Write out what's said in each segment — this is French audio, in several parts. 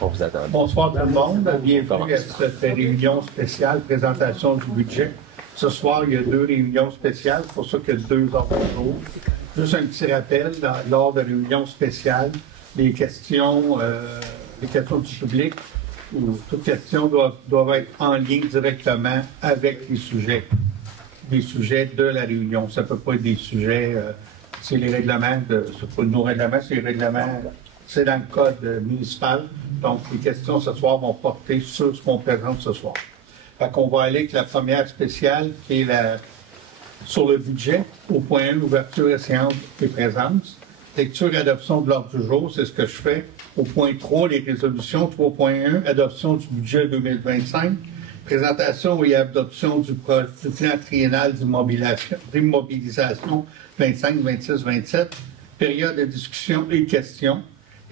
On vous attend. Bonsoir tout le monde. Bienvenue à cette réunion spéciale, présentation du budget. Ce soir, il y a deux réunions spéciales, c'est pour ça qu'il y a 2 ordres de jour. Juste un petit rappel, lors de réunions spéciales, les questions du public ou toutes questions doivent être en lien directement avec les sujets de la réunion. Ça ne peut pas être des sujets, c'est les règlements, c'est pas nos règlements, c'est les règlements, c'est dans le code municipal. Donc, les questions ce soir vont porter sur ce qu'on présente ce soir. Fait qu'on va aller avec la première spéciale qui est sur le budget, au point 1, ouverture et séance et présence. Lecture et adoption de l'ordre du jour, c'est ce que je fais. Au point 3, les résolutions. 3.1, adoption du budget 2025. Présentation et adoption du plan triennal d'immobilisation 25, 26, 27. Période de discussion et questions.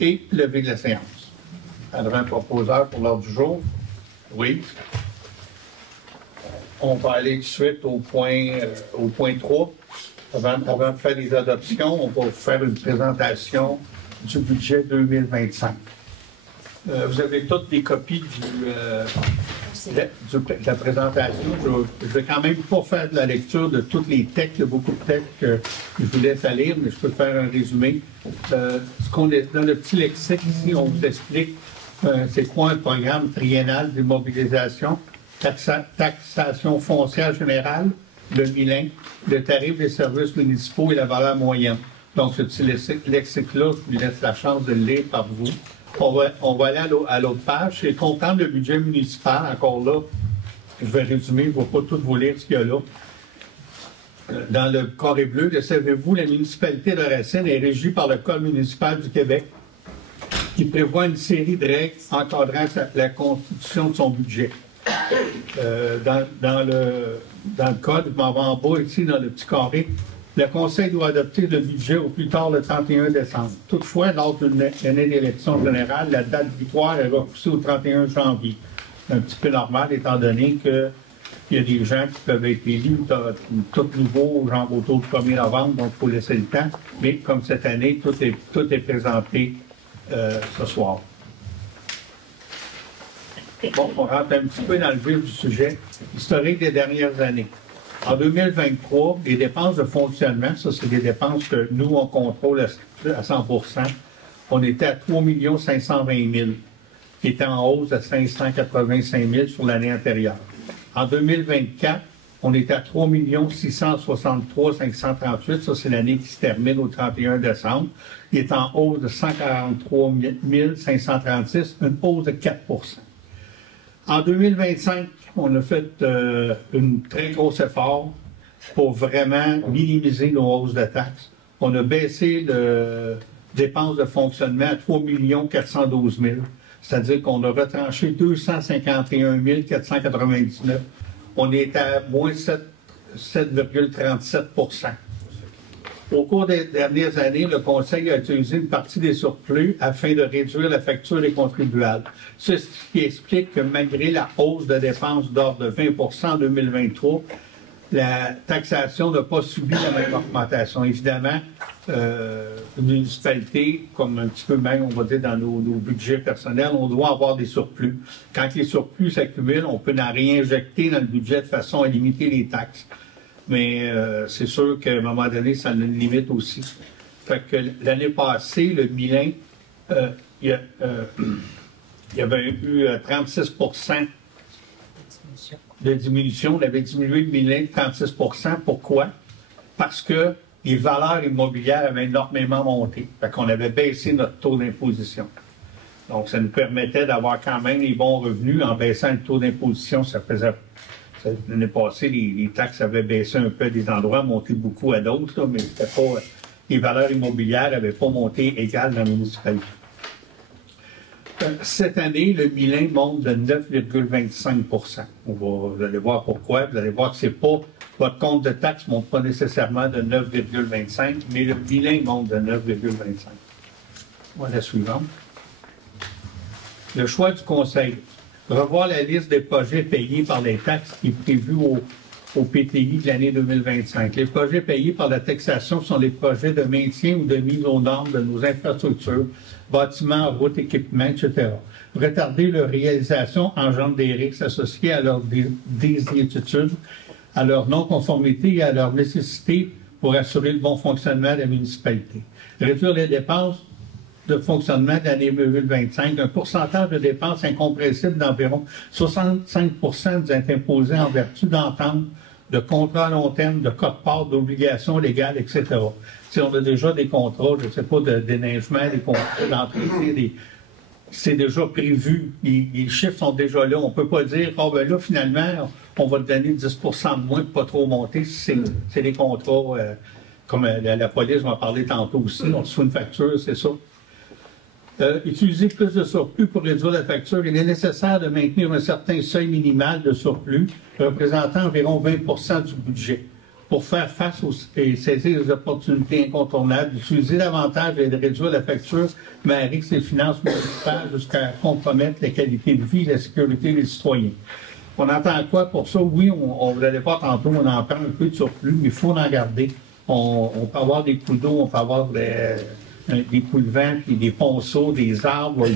Et lever de la séance. Alors, un proposeur pour l'ordre du jour? Oui. On va aller tout de suite au point 3. Avant de faire les adoptions, on va vous faire une présentation du budget 2025. Vous avez toutes des copies de la présentation. Je ne vais quand même pas faire de la lecture de tous les textes. Il y a beaucoup de textes que je vous laisse à lire, mais je peux faire un résumé. Ce qu'on est dans le petit lexique ici, on vous explique c'est quoi un programme triennal d'immobilisation, taxation foncière générale, le MILIN, le tarif des services municipaux et la valeur moyenne. Donc, ce petit lexique-là, je vous laisse la chance de le lire par vous. On va aller à l'autre page. C'est comprendre le budget municipal. Encore là, je vais résumer, je ne vais pas tout vous lire ce qu'il y a là. Dans le carré bleu, le savez-vous, la municipalité de Racine est régie par le Code municipal du Québec qui prévoit une série de règles encadrant la constitution de son budget. Dans le code, je m'en vais en bas ici, dans le petit carré, le Conseil doit adopter le budget au plus tard le 31 décembre. Toutefois, lors d'une année d'élection générale, la date butoir est repoussée au 31 janvier. C'est un petit peu normal, étant donné qu'il y a des gens qui peuvent être élus tout nouveau, genre autour du 1er novembre, donc il faut laisser le temps. Mais comme cette année, tout est présenté ce soir. Bon, on rentre un petit peu dans le vif du sujet. Historique des dernières années. En 2023, les dépenses de fonctionnement, ça c'est des dépenses que nous, on contrôle à 100%. On était à 3 520 000, qui était en hausse de 585 000 sur l'année antérieure. En 2024, on était à 3 663 538, ça c'est l'année qui se termine au 31 décembre. Il est en hausse de 143 536, une hausse de 4 %. En 2025, on a fait un très gros effort pour vraiment minimiser nos hausses de taxes. On a baissé les dépenses de fonctionnement à 3 412 000, c'est-à-dire qu'on a retranché 251 499. On est à moins 7,37 %. Au cours des dernières années, le Conseil a utilisé une partie des surplus afin de réduire la facture des contribuables. C'est ce qui explique que malgré la hausse de dépenses d'ordre de 20 % en 2023, la taxation n'a pas subi la même augmentation. Évidemment, une municipalité, comme un petit peu même, on va dire, dans nos budgets personnels, on doit avoir des surplus. Quand les surplus s'accumulent, on peut en réinjecter dans le budget de façon à limiter les taxes. Mais c'est sûr qu'à un moment donné, ça a une limite aussi. Fait que l'année passée, le MILIN, il y avait eu 36 % de diminution. On avait diminué le MILIN de 36 %. Pourquoi? Parce que les valeurs immobilières avaient énormément monté. Fait qu'on avait baissé notre taux d'imposition. Donc, ça nous permettait d'avoir quand même les bons revenus. En baissant le taux d'imposition, ça faisait... L'année passée, les taxes avaient baissé un peu à des endroits, monté beaucoup à d'autres, mais c'était pas, les valeurs immobilières n'avaient pas monté égales dans la municipalité. Cette année, le MILIN monte de 9,25 %. Vous allez voir pourquoi. Vous allez voir que c'est pas, votre compte de taxes ne monte pas nécessairement de 9,25, mais le MILIN monte de 9,25. Voilà la suivante. Le choix du Conseil. Revoir la liste des projets payés par les taxes qui est prévue au PTI de l'année 2025. Les projets payés par la taxation sont les projets de maintien ou de mise aux normes de nos infrastructures, bâtiments, routes, équipements, etc. Retarder leur réalisation engendre des risques associés à leur désinquiétude, à leur non-conformité et à leur nécessité pour assurer le bon fonctionnement de la municipalité. Réduire les dépenses de fonctionnement de l'année 2025, un pourcentage de dépenses incompressible d'environ 65 nous est imposé en vertu d'ententes, de contrats à long terme, de quote-part, d'obligations légales, etc. Si on a déjà des contrats, je ne sais pas, de déneigement, des contrats d'entretien, c'est déjà prévu, les chiffres sont déjà là. On ne peut pas dire, oh ben là, finalement, on va te donner 10 de moins pour pas trop monter. C'est des contrats, comme la police m'a parlé tantôt aussi, on reçoit une facture, c'est ça. Utiliser plus de surplus pour réduire la facture. Il est nécessaire de maintenir un certain seuil minimal de surplus, représentant environ 20 du budget, pour faire face et saisir les opportunités incontournables, d'utiliser davantage et de réduire la facture, mais à risque les finances municipales jusqu'à compromettre la qualité de vie et la sécurité des citoyens. On entend quoi pour ça? Oui, vous allez voir tantôt, on en prend un peu de surplus, mais il faut en garder. On peut avoir des coups d'eau, on peut avoir des coups de vent, puis des ponceaux, des arbres.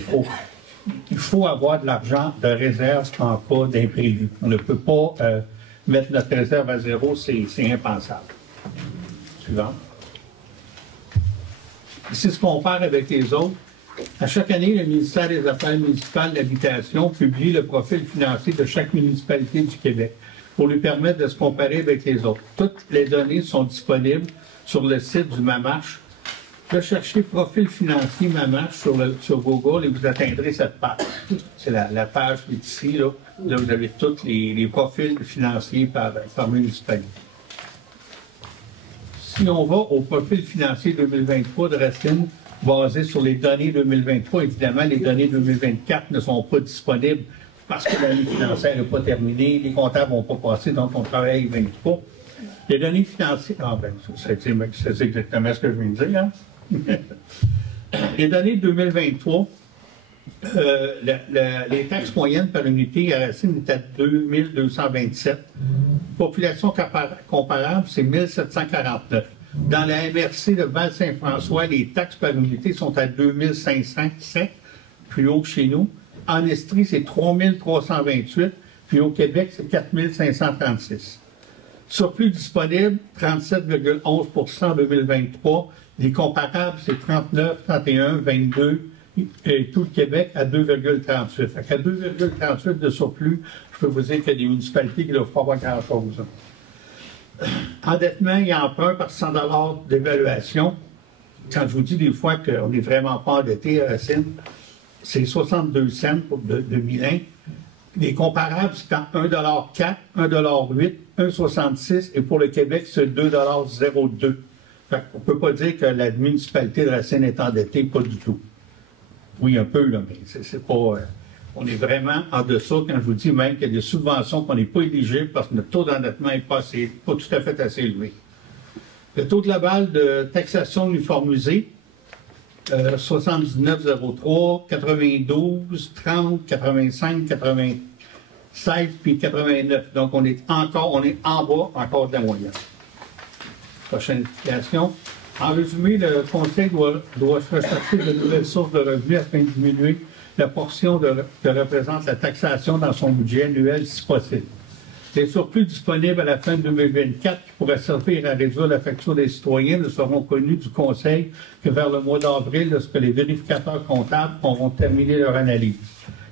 Il faut avoir de l'argent de réserve en cas d'imprévu. On ne peut pas mettre notre réserve à zéro, c'est impensable. Suivant. Si se compare avec les autres, à chaque année, le ministère des Affaires municipales de l'Habitation publie le profil financier de chaque municipalité du Québec pour lui permettre de se comparer avec les autres. Toutes les données sont disponibles sur le site du MAMARCH. Recherchez profil financier MAMARCH sur Google et vous atteindrez cette page. C'est la page qui est ici. Là vous avez tous les profils financiers par municipalité. Si on va au profil financier 2023 de Racine, basé sur les données 2023, évidemment, les données 2024 ne sont pas disponibles parce que l'année financière n'est pas terminée, les comptables n'ont pas passé, donc on travaille 23. Les données financières, c'est exactement ce que je viens de dire, hein? Les données 2023, les taxes moyennes par unité à Racine étaient à 2227. Population comparable, c'est 1749. Dans la MRC de Val-Saint-François, les taxes par unité sont à 2507, plus haut que chez nous. En Estrie, c'est 3328, puis au Québec, c'est 4536. Surplus disponible, 37,11 en 2023. Les comparables, c'est 39, 31, 22, et tout le Québec à 2,38. À 2,38 de surplus, je peux vous dire qu'il y a des municipalités qui ne doivent pas avoir grand-chose. Endettement et emprunt par 100 $ d'évaluation. Quand je vous dis des fois qu'on n'est vraiment pas endetté à Racine, c'est 62 cents pour 2001. Les comparables, c'est en 1,04 $, 1,08 $, 1,66 et pour le Québec, c'est 2,02 $. On ne peut pas dire que la municipalité de Racine est endettée, pas du tout. Oui, un peu, là, mais c'est pas... on est vraiment en dessous quand je vous dis même qu'il y a des subventions qu'on n'est pas éligible parce que notre taux d'endettement n'est pas tout à fait assez élevé. Le taux global de taxation uniformisée, 79,03, 92, 30, 85, 96, puis 89. Donc, on est en bas encore de la moyenne. Prochaine explication. En résumé, le Conseil doit rechercher de nouvelles sources de revenus afin de diminuer la portion que représente la taxation dans son budget annuel si possible. Les surplus disponibles à la fin de 2024 qui pourraient servir à réduire la facture des citoyens ne seront connus du Conseil que vers le mois d'avril lorsque les vérificateurs comptables auront terminé leur analyse.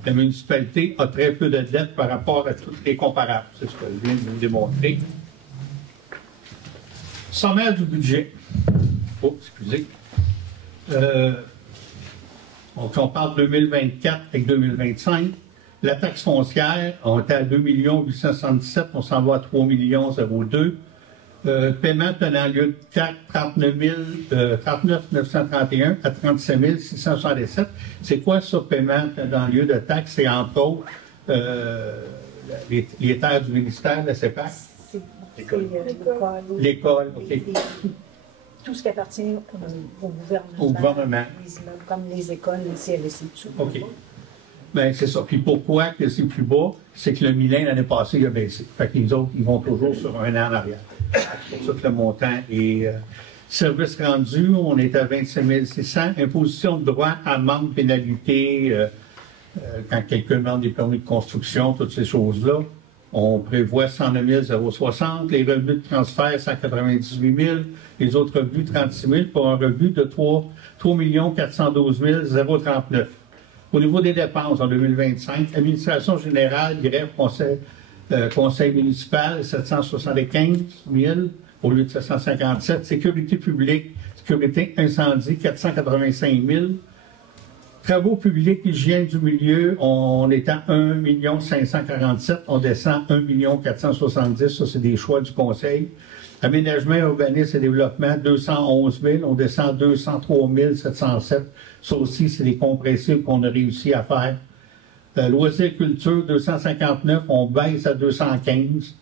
La municipalité a très peu de dettes par rapport à toutes les comparables. C'est ce que je viens de vous démontrer. Sommaire du budget. Oh, excusez. Donc, on parle de 2024 et 2025. La taxe foncière, on était à 2 877 000, on s'en va à 3 002 000. Paiement tenant lieu de CAC 39 931 à 37 667. C'est quoi ça, paiement tenant lieu de taxe? C'est entre autres les terres du ministère de la CEPAC? L'école, OK. Tout ce qui appartient au gouvernement. Au gouvernement. Les immeubles, comme les écoles, les CLSC, tout ça. OK. Bien, c'est ça. Puis pourquoi que c'est plus bas? C'est que le Milan, l'année passée, il a baissé. Fait que les autres, ils vont toujours sur un an en arrière. C'est pour ça que le montant est... Services rendus, on est à 25 600. Imposition de droit, amende, pénalité, quand quelqu'un demande des permis de construction, toutes ces choses-là. On prévoit 109 060. Les revenus de transfert, 198 000. Les autres revenus, 36 000, pour un revenu de 3 412 039. Au niveau des dépenses en 2025, administration générale, greffe, conseil municipal, 775 000 au lieu de 757. Sécurité publique, sécurité incendie, 485 000. Travaux publics, hygiène du milieu, on est à 1 547 000, on descend 1 470 000, ça c'est des choix du conseil. Aménagement, urbanisme et développement, 211 000, on descend 203 707. Ça aussi, c'est des compressibles qu'on a réussi à faire. Loisirs culture, 259, on baisse à 215.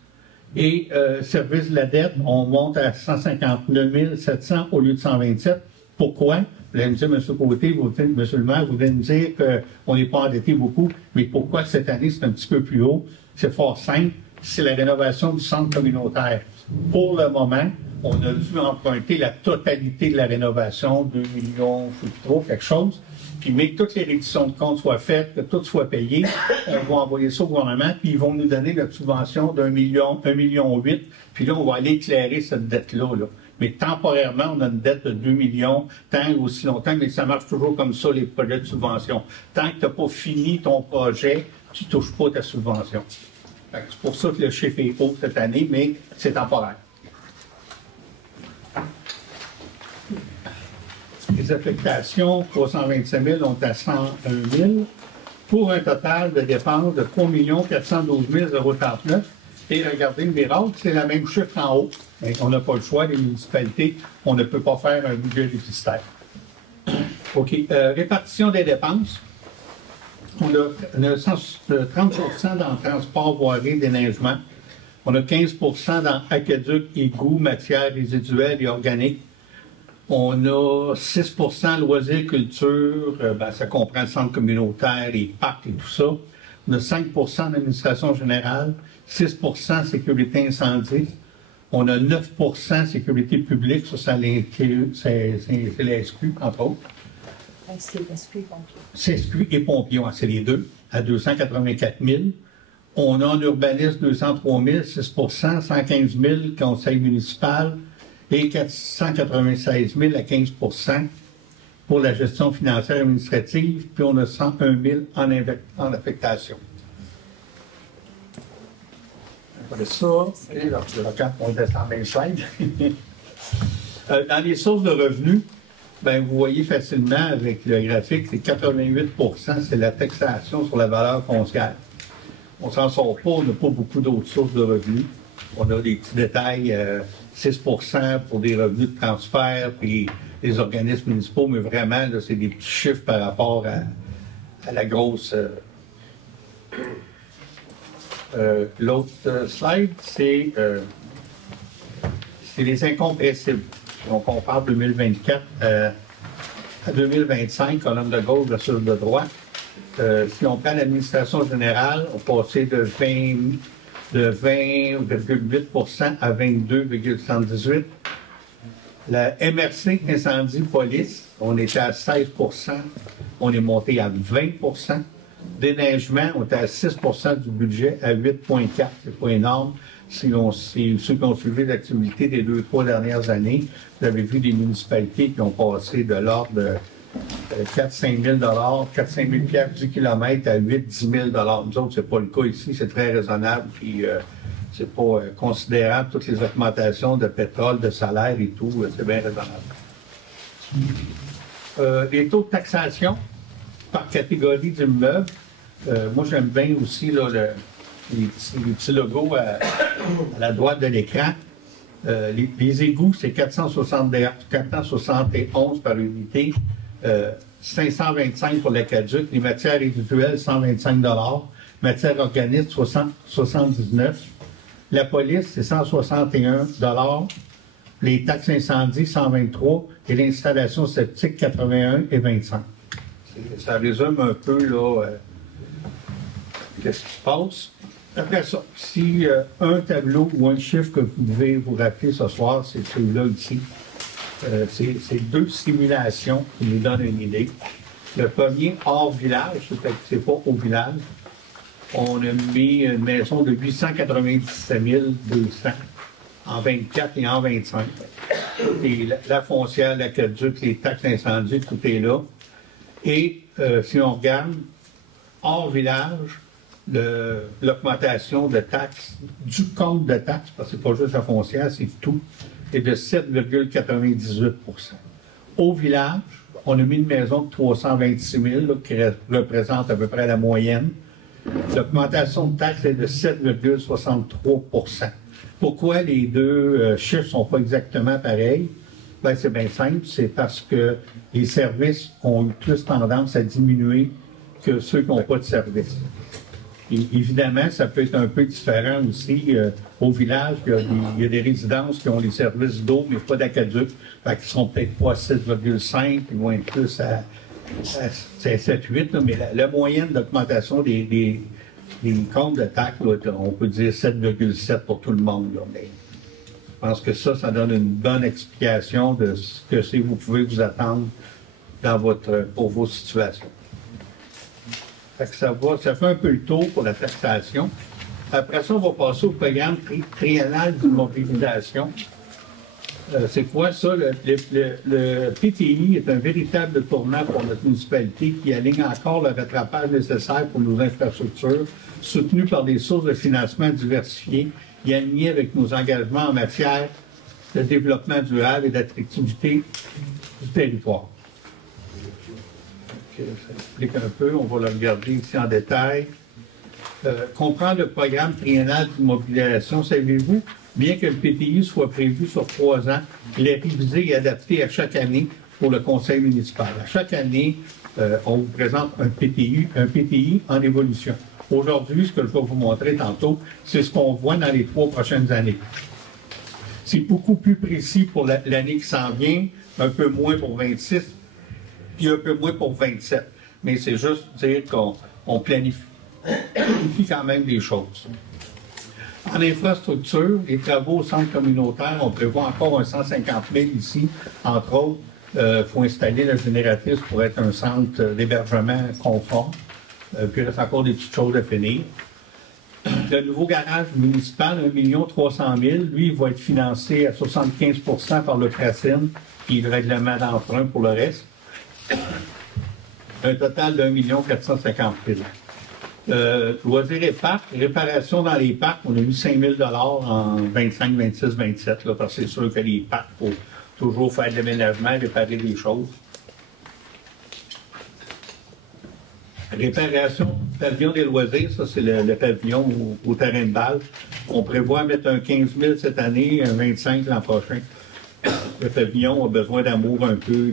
Et service de la dette, on monte à 159 700 au lieu de 127. Pourquoi? Vous allez me dire, M. Côté, M. le maire, vous venez me dire qu'on n'est pas endetté beaucoup, mais pourquoi cette année c'est un petit peu plus haut? C'est fort simple, c'est la rénovation du centre communautaire. Pour le moment, on a dû emprunter la totalité de la rénovation, 2 millions, je sais plus trop, quelque chose. Puis, mais que toutes les réductions de compte soient faites, que tout soit payé, on va envoyer ça au gouvernement, puis ils vont nous donner notre subvention d'1 million, 1,8 million. Puis là, on va aller éclairer cette dette-là, là. Mais temporairement, on a une dette de 2 millions, tant ou aussi longtemps, mais ça marche toujours comme ça, les projets de subvention. Tant que tu n'as pas fini ton projet, tu ne touches pas ta subvention. C'est pour ça que le chiffre est haut cette année, mais c'est temporaire. Les affectations, 325 000, on est à 101 000, pour un total de dépenses de 3 412 039. Et regardez le miracle, c'est la même chiffre en haut. Mais on n'a pas le choix, les municipalités, on ne peut pas faire un budget déficitaire. OK. Répartition des dépenses. On a 30 dans le transport, voirie, déneigement. On a 15 dans aqueduc, égouts, matières résiduelles et organiques. On a 6 loisirs, culture, ça comprend le centre communautaire, les parcs et tout ça. On a 5 d'administration générale, 6 sécurité incendie. On a 9 sécurité publique, ça c'est la SQ, entre autres. C'est SQ et pompiers. C'est SQ et pompiers, c'est les deux, à 284 000. On a en urbanisme 203 000, 6 115 000, conseil municipal, et 496 000 à 15 pour la gestion financière et administrative, puis on a 101 000 en affectation. Après ça, on descend bien slide. Dans les sources de revenus, vous voyez facilement avec le graphique, c'est 88 c'est la taxation sur la valeur foncière. On s'en sort pas, on n'a pas beaucoup d'autres sources de revenus. On a des petits détails, 6 pour des revenus de transfert, puis les organismes municipaux, mais vraiment, là, c'est des petits chiffres par rapport à la grosse... L'autre slide, c'est les incompressibles. On compare 2024 à 2025, colonne de gauche versus de droite. Si on prend l'administration générale, on passait de 20,8 à 22,78. La MRC, incendie, police, on était à 16 on est monté à 20 Déneigement, on était à 6 du budget, à 8,4 c'est pas énorme. Si ceux qui ont suivi l'activité des 2-3 dernières années, vous avez vu des municipalités qui ont passé de l'ordre de 4-5 000 4-5 000 du kilomètre à 8-10 000 Nous autres, c'est pas le cas ici, c'est très raisonnable, puis c'est pas considérable toutes les augmentations de pétrole, de salaire et tout, c'est bien raisonnable. Les taux de taxation par catégorie d'immeubles. Moi, j'aime bien aussi là, les petits logos à la droite de l'écran. Les égouts, c'est 471 par unité, 525 pour l'aqueduc. Les matières résiduelles, 125 matières organisques, 79 La police, c'est 161 Les taxes incendie, 123 et l'installation septique, 81 et 25 Ça résume un peu là, qu'est-ce qui se passe. Après ça, si un tableau ou un chiffre que vous devez vous rappeler ce soir, c'est celui-là ici. C'est deux simulations qui nous donnent une idée. Le premier, hors village, c'est pas au village. On a mis une maison de 897 200 en 24 et en 25. Et la foncière, l'aqueduc, les taxes d'incendie, tout est là. Et si on regarde, hors village, l'augmentation de taxes, du compte de taxes, parce que c'est pas juste la foncière, c'est tout, est de 7,98 %. Au village, on a mis une maison de 326 000, là, qui représente à peu près la moyenne. L'augmentation de taxes est de 7,63 %. Pourquoi les deux chiffres ne sont pas exactement pareils? Ben, c'est bien simple, c'est parce que les services ont eu plus tendance à diminuer que ceux qui n'ont pas de services. Et évidemment, ça peut être un peu différent aussi. Au village, il y a des résidences qui ont les services d'eau, mais pas d'aqueduc. Fait qu'ils seront peut-être pas à 7,5, ils vont être plus à 7, 8. Là, mais la moyenne d'augmentation des comptes de taxes, là, on peut dire 7,7 pour tout le monde. Là, mais je pense que ça donne une bonne explication de ce que vous pouvez vous attendre pour vos situations. Fait que ça fait un peu le tour pour la taxation. Après ça, on va passer au programme triennal d'immobilisation. C'est quoi ça? Le PTI est un véritable tournant pour notre municipalité qui aligne encore le rattrapage nécessaire pour nos infrastructures, soutenu par des sources de financement diversifiées et alignées avec nos engagements en matière de développement durable et d'attractivité du territoire. Ça explique un peu, on va le regarder ici en détail. Comprendre le programme triennal d'immobilisation, savez-vous, bien que le PTI soit prévu sur 3 ans, il est révisé et adapté à chaque année pour le conseil municipal. À chaque année, on vous présente un PTI en évolution. Aujourd'hui, ce que je vais vous montrer tantôt, c'est ce qu'on voit dans les 3 prochaines années. C'est beaucoup plus précis pour l'année qui s'en vient, un peu moins pour 26, puis un peu moins pour 27. Mais c'est juste dire qu'on planifie quand même des choses. En infrastructure, les travaux au centre communautaire, on prévoit encore un 150 000 ici. Entre autres, il faut installer la génératrice pour être un centre d'hébergement conforme. Puis il reste encore des petites choses à finir. Le nouveau garage municipal, 1 300 000 lui, il va être financé à 75 % par le CRACIN, puis le règlement d'emprunt pour le reste. Un total d'1 450 000 loisirs et parcs, réparation dans les parcs, on a eu 5 000 en 25, 26, 27, là, parce que c'est sûr que les parcs, il faut toujours faire de l'aménagement, réparer des choses. Réparation, pavillon des loisirs, ça c'est le pavillon au terrain de balle. On prévoit mettre un 15 000 cette année, un 25 l'an prochain. Le pavillon a besoin d'amour un peu,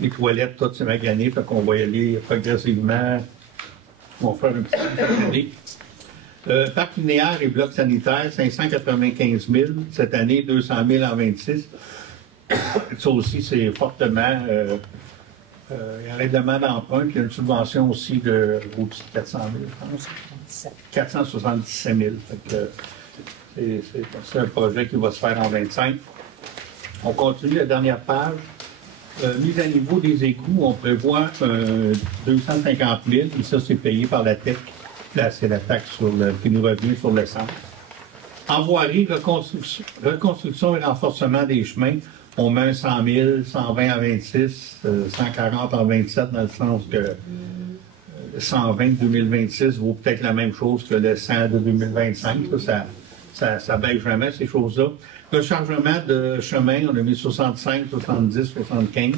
les toilettes, tout c'est magané, fait qu'on va y aller progressivement. On va faire un petit peu cette année. Parc linéaire et bloc sanitaire, 595 000 cette année, 200 000 en 26. Ça aussi, c'est fortement. Il y a un règlement d'emprunt, puis il y a une subvention aussi de au-dessus de 400 000, je pense. 477 000. C'est un projet qui va se faire en 25. On continue la dernière page. Mise à niveau des égouts, on prévoit 250 000, et ça, c'est payé par la TEC. Là, c'est la taxe qui nous revient sur l'essence. En voirie, reconstruction et renforcement des chemins, on met un 100 000, 120 en 26, 140 en 27, dans le sens que 120 de 2026 vaut peut-être la même chose que le 100 de 2025. Ça baisse jamais, ces choses-là. Rechargement de chemin, on a mis 65, 70, 75.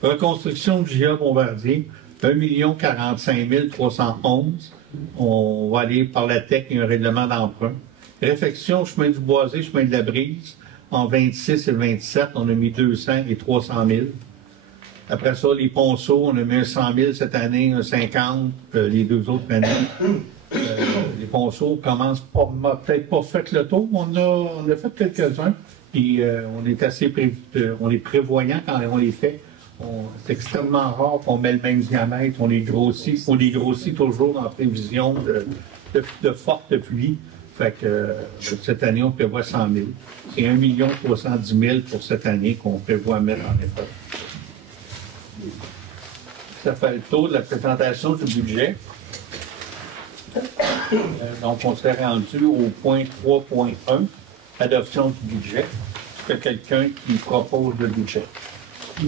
Reconstruction de GIA Bombardier, 1 45 311. On va aller par la TEC, il y a un règlement d'emprunt. Réfection, chemin du Boisé, chemin de la Brise. En 26 et 27, on a mis 200 et 300 000. Après ça, les ponceaux, on a mis un 100 000 cette année, un 50, les 2 autres années. Les ponceaux commencent peut-être pas fait le tour, on a fait quelques-uns, puis on est prévoyant quand on les fait. C'est extrêmement rare qu'on met le même diamètre, on les grossit toujours en prévision de fortes pluies. Fait que cette année, on prévoit 100 000. C'est 1 310 000 pour cette année qu'on prévoit mettre en effort. Ça fait le tour de la présentation du budget. Donc, on serait rendu au point 3.1, adoption du budget. Est-ce qu'il y a quelqu'un qui propose le budget? Que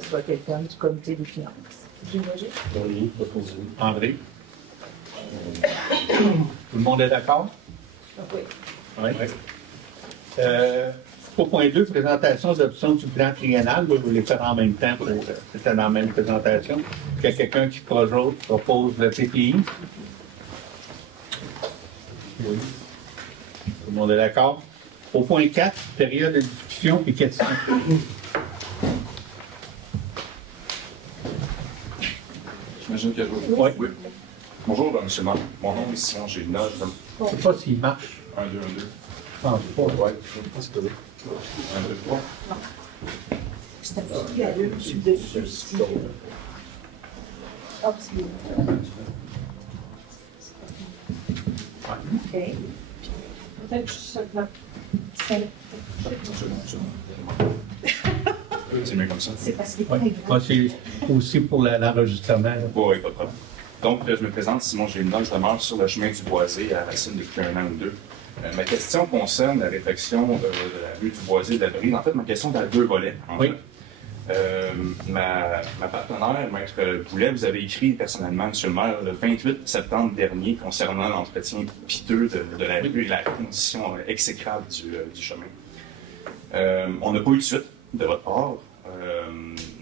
ce soit quelqu'un du comité des finances. Oui, proposé. André? Tout le monde est d'accord? Oui. Oui. 3.2, présentation d'option du plan triennal. Je vais les faire en même temps, c'était dans la même présentation. Est-ce qu'il y a quelqu'un qui propose le PPI? Oui. Tout le monde est d'accord? Au point 4, période de discussion et questions. J'imagine que je Oui. Oui. Bonjour, M. le maire. Mon nom est Simon Gélina. Je ne sais pas s'il marche. 1, 2, 1, 2. Je pense pas. Oui, je pense que oui. 1, 2, 3. C'est un petit allure dessus. Hop, c'est bien. OK. Peut-être que ça va. C'est mieux comme ça. C'est parce qu'il est Oui. très grand. C'est aussi pour l'enregistrement. Oui, pas de problème. Donc, je me présente, Simon Gélina. Je demeure sur le chemin du Boisé à Racine depuis 1 an ou 2. Ma question concerne la réfection de la rue du Boisé de la Brise. En fait, ma question est à 2 volets. Oui. Ma partenaire, Maître Boulet, vous avez écrit personnellement, M. le maire, le 28 septembre dernier concernant l'entretien piteux de la rue et la condition exécrable du chemin. On n'a pas eu de suite de votre part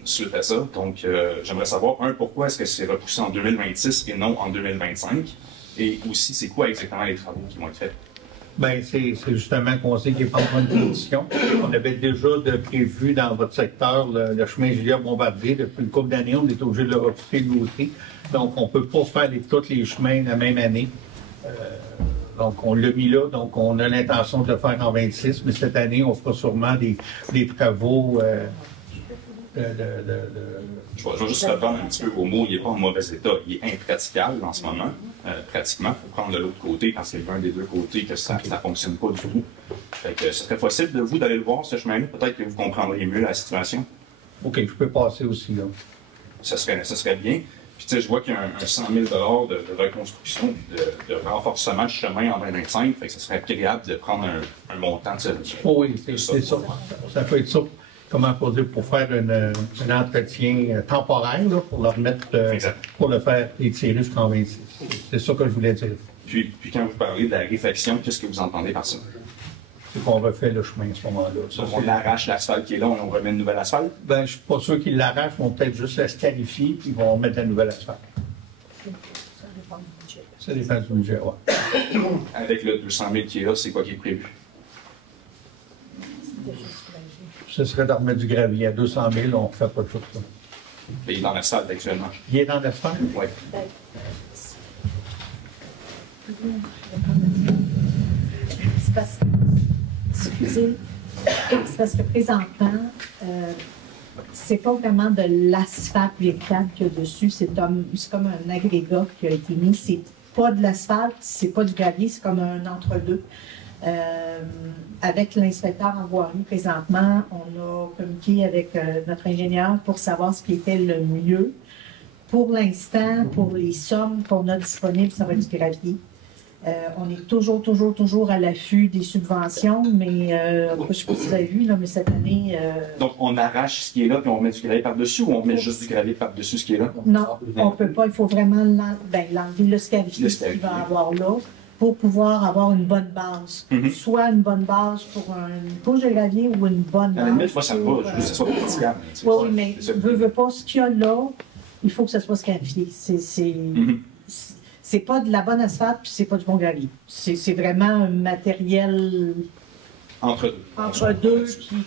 suite à ça. Donc, j'aimerais savoir, pourquoi est-ce que c'est repoussé en 2026 et non en 2025? Et aussi, c'est quoi exactement les travaux qui vont être faits? Bien, c'est justement qu'on sait qu'il n'est pas en bonne condition. On avait déjà prévu dans votre secteur le chemin Julia-Bombardier. Depuis une couple d'années, on est obligé de le repousser nous aussi. Donc, on ne peut pas faire tous les chemins la même année. Donc, on l'a mis là. Donc, on a l'intention de le faire en 26, mais cette année, on fera sûrement des travaux Je vais juste reprendre un petit peu vos mots. Il n'est pas en mauvais état. Il est impraticable en ce moment. Pratiquement, il faut prendre de l'autre côté quand c'est l'un des deux côtés que ça ne fonctionne pas du tout. Fait que ce serait possible de vous d'aller le voir, ce chemin-là. Peut-être que vous comprendriez mieux la situation. OK, je peux passer aussi, là. Ça serait bien. Puis, tu sais, je vois qu'il y a un 100 000 de reconstruction, de renforcement de chemin en 2025. Fait que ce serait agréable de prendre un montant de Oh oui, c'est ça. Ça peut être ça. Comment pour faire un entretien temporaire, là, pour le remettre, pour le faire étirer jusqu'en 26. C'est ça que je voulais dire. Puis quand vous parlez de la réfection, qu'est-ce que vous entendez par ça? C'est qu'on refait le chemin à ce moment-là. On arrache l'asphalte qui est là, on remet une nouvelle asphalte? Ben, je suis pas sûr qu'ils l'arrachent, ils vont peut-être juste la scarifier, puis ils vont mettre la nouvelle asphalte. Ça dépend du budget. Ça dépend du budget, oui. Avec le 200 000 qui est là, c'est quoi qui est prévu? C'était juste prévu. Ce serait de remettre du gravier à 200 000, on ne refait pas tout ça. Il est dans l'asphalte actuellement. Il est dans l'asphalte? Oui. C'est parce que, excusez, c'est parce que présentement, c'est pas vraiment de l'asphalte véritable qu'il y a dessus, c'est comme un agrégat qui a été mis. C'est pas de l'asphalte, c'est pas du gravier, c'est comme un entre-deux. Avec l'inspecteur en voirie, présentement, on a communiqué avec notre ingénieur pour savoir ce qui était le mieux. Pour l'instant, pour les sommes qu'on a disponibles, ça va être du gravier. On est toujours à l'affût des subventions, mais je ne sais pas si vous avez vu, là, mais cette année... Donc, on arrache ce qui est là, puis on met du gravier par-dessus, ou on met juste du gravier par-dessus ce qui est là? Non, on ne peut pas. Il faut vraiment l'enlever, le scarifier qu'il va avoir là, pour pouvoir avoir une bonne base. Soit une bonne base pour une couche de gravier ou une bonne base. À la limite, moi, ça me va. Je veux que ce soit praticable. Oui, mais veux pas ce qu'il y a là, il faut que ça soit scarifié. C'est pas de la bonne asphalte, puis c'est pas du bon gravier. C'est vraiment un matériel entre deux qui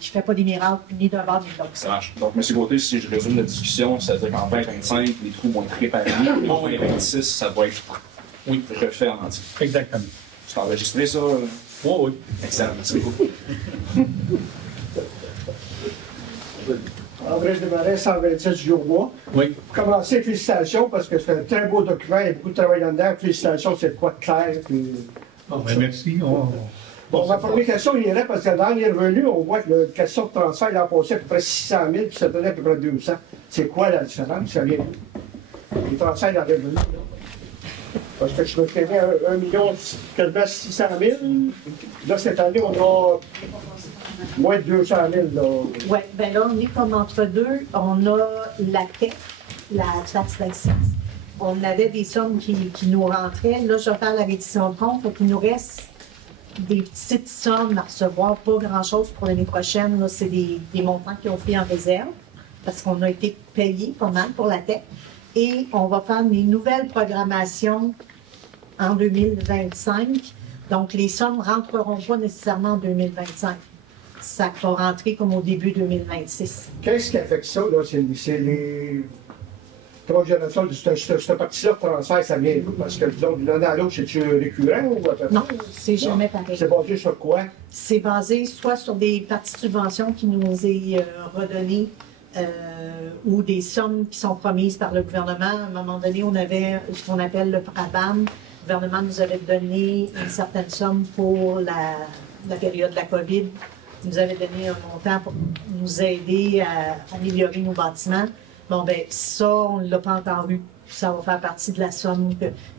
fait pas des miracles, ni d'un bord ni de l'autre. Ça marche. Donc, M. Gauthier, si je résume la discussion, c'est-à-dire qu'en 2025, les trous vont être réparés. En 2026, ça va être refait en entier. Exactement. Tu t'as enregistré ça? Oui, oui. Excellent. Merci beaucoup. André Desmarais, 127 jours. Oui. Pour commencer, félicitations, parce que c'est un très beau document, il y a beaucoup de travail là-dedans. Félicitations, c'est quoi de clair. Puis... Bon, ben, merci. Bon, ma première question irait, parce que dans les revenus, on voit que la question de transfert, l'an passé, à peu près 600 000, puis ça donnait à peu près 200. C'est quoi la différence? Ça vient d'où? Les transferts dans les revenus, là. Parce que je me faisais 1 million, quasiment 600 000. Là, cette année, on a moins de 200 000. Oui, bien là, on est comme entre deux. On a la TEC, la taxe d'accès. On avait des sommes qui nous rentraient. Là, je vais faire la reddition de compte. Il nous reste des petites sommes à recevoir, pas grand-chose pour l'année prochaine. Là, c'est des montants qui ont pris en réserve parce qu'on a été payé pas mal pour la TEC. Et on va faire des nouvelles programmations en 2025. Donc, les sommes ne rentreront pas nécessairement en 2025. Ça va rentrer comme au début 2026. Qu'est-ce qui affecte ça, là? C'est les trois générations de cette partie-là de transfert, ça vient d'où? Parce que, disons, d'une année à l'autre, c'est-tu récurrent ou à peu près? Non, c'est jamais pareil. C'est basé sur quoi? C'est basé soit sur des parties de subventions qui nous est redonnées ou des sommes qui sont promises par le gouvernement. À un moment donné, on avait ce qu'on appelle le PRABAM. Le gouvernement nous avait donné une certaine somme pour la période de la COVID. Il nous avait donné un montant pour nous aider à améliorer nos bâtiments. Bon, ben ça, on ne l'a pas encore eu. Ça va faire partie de la somme.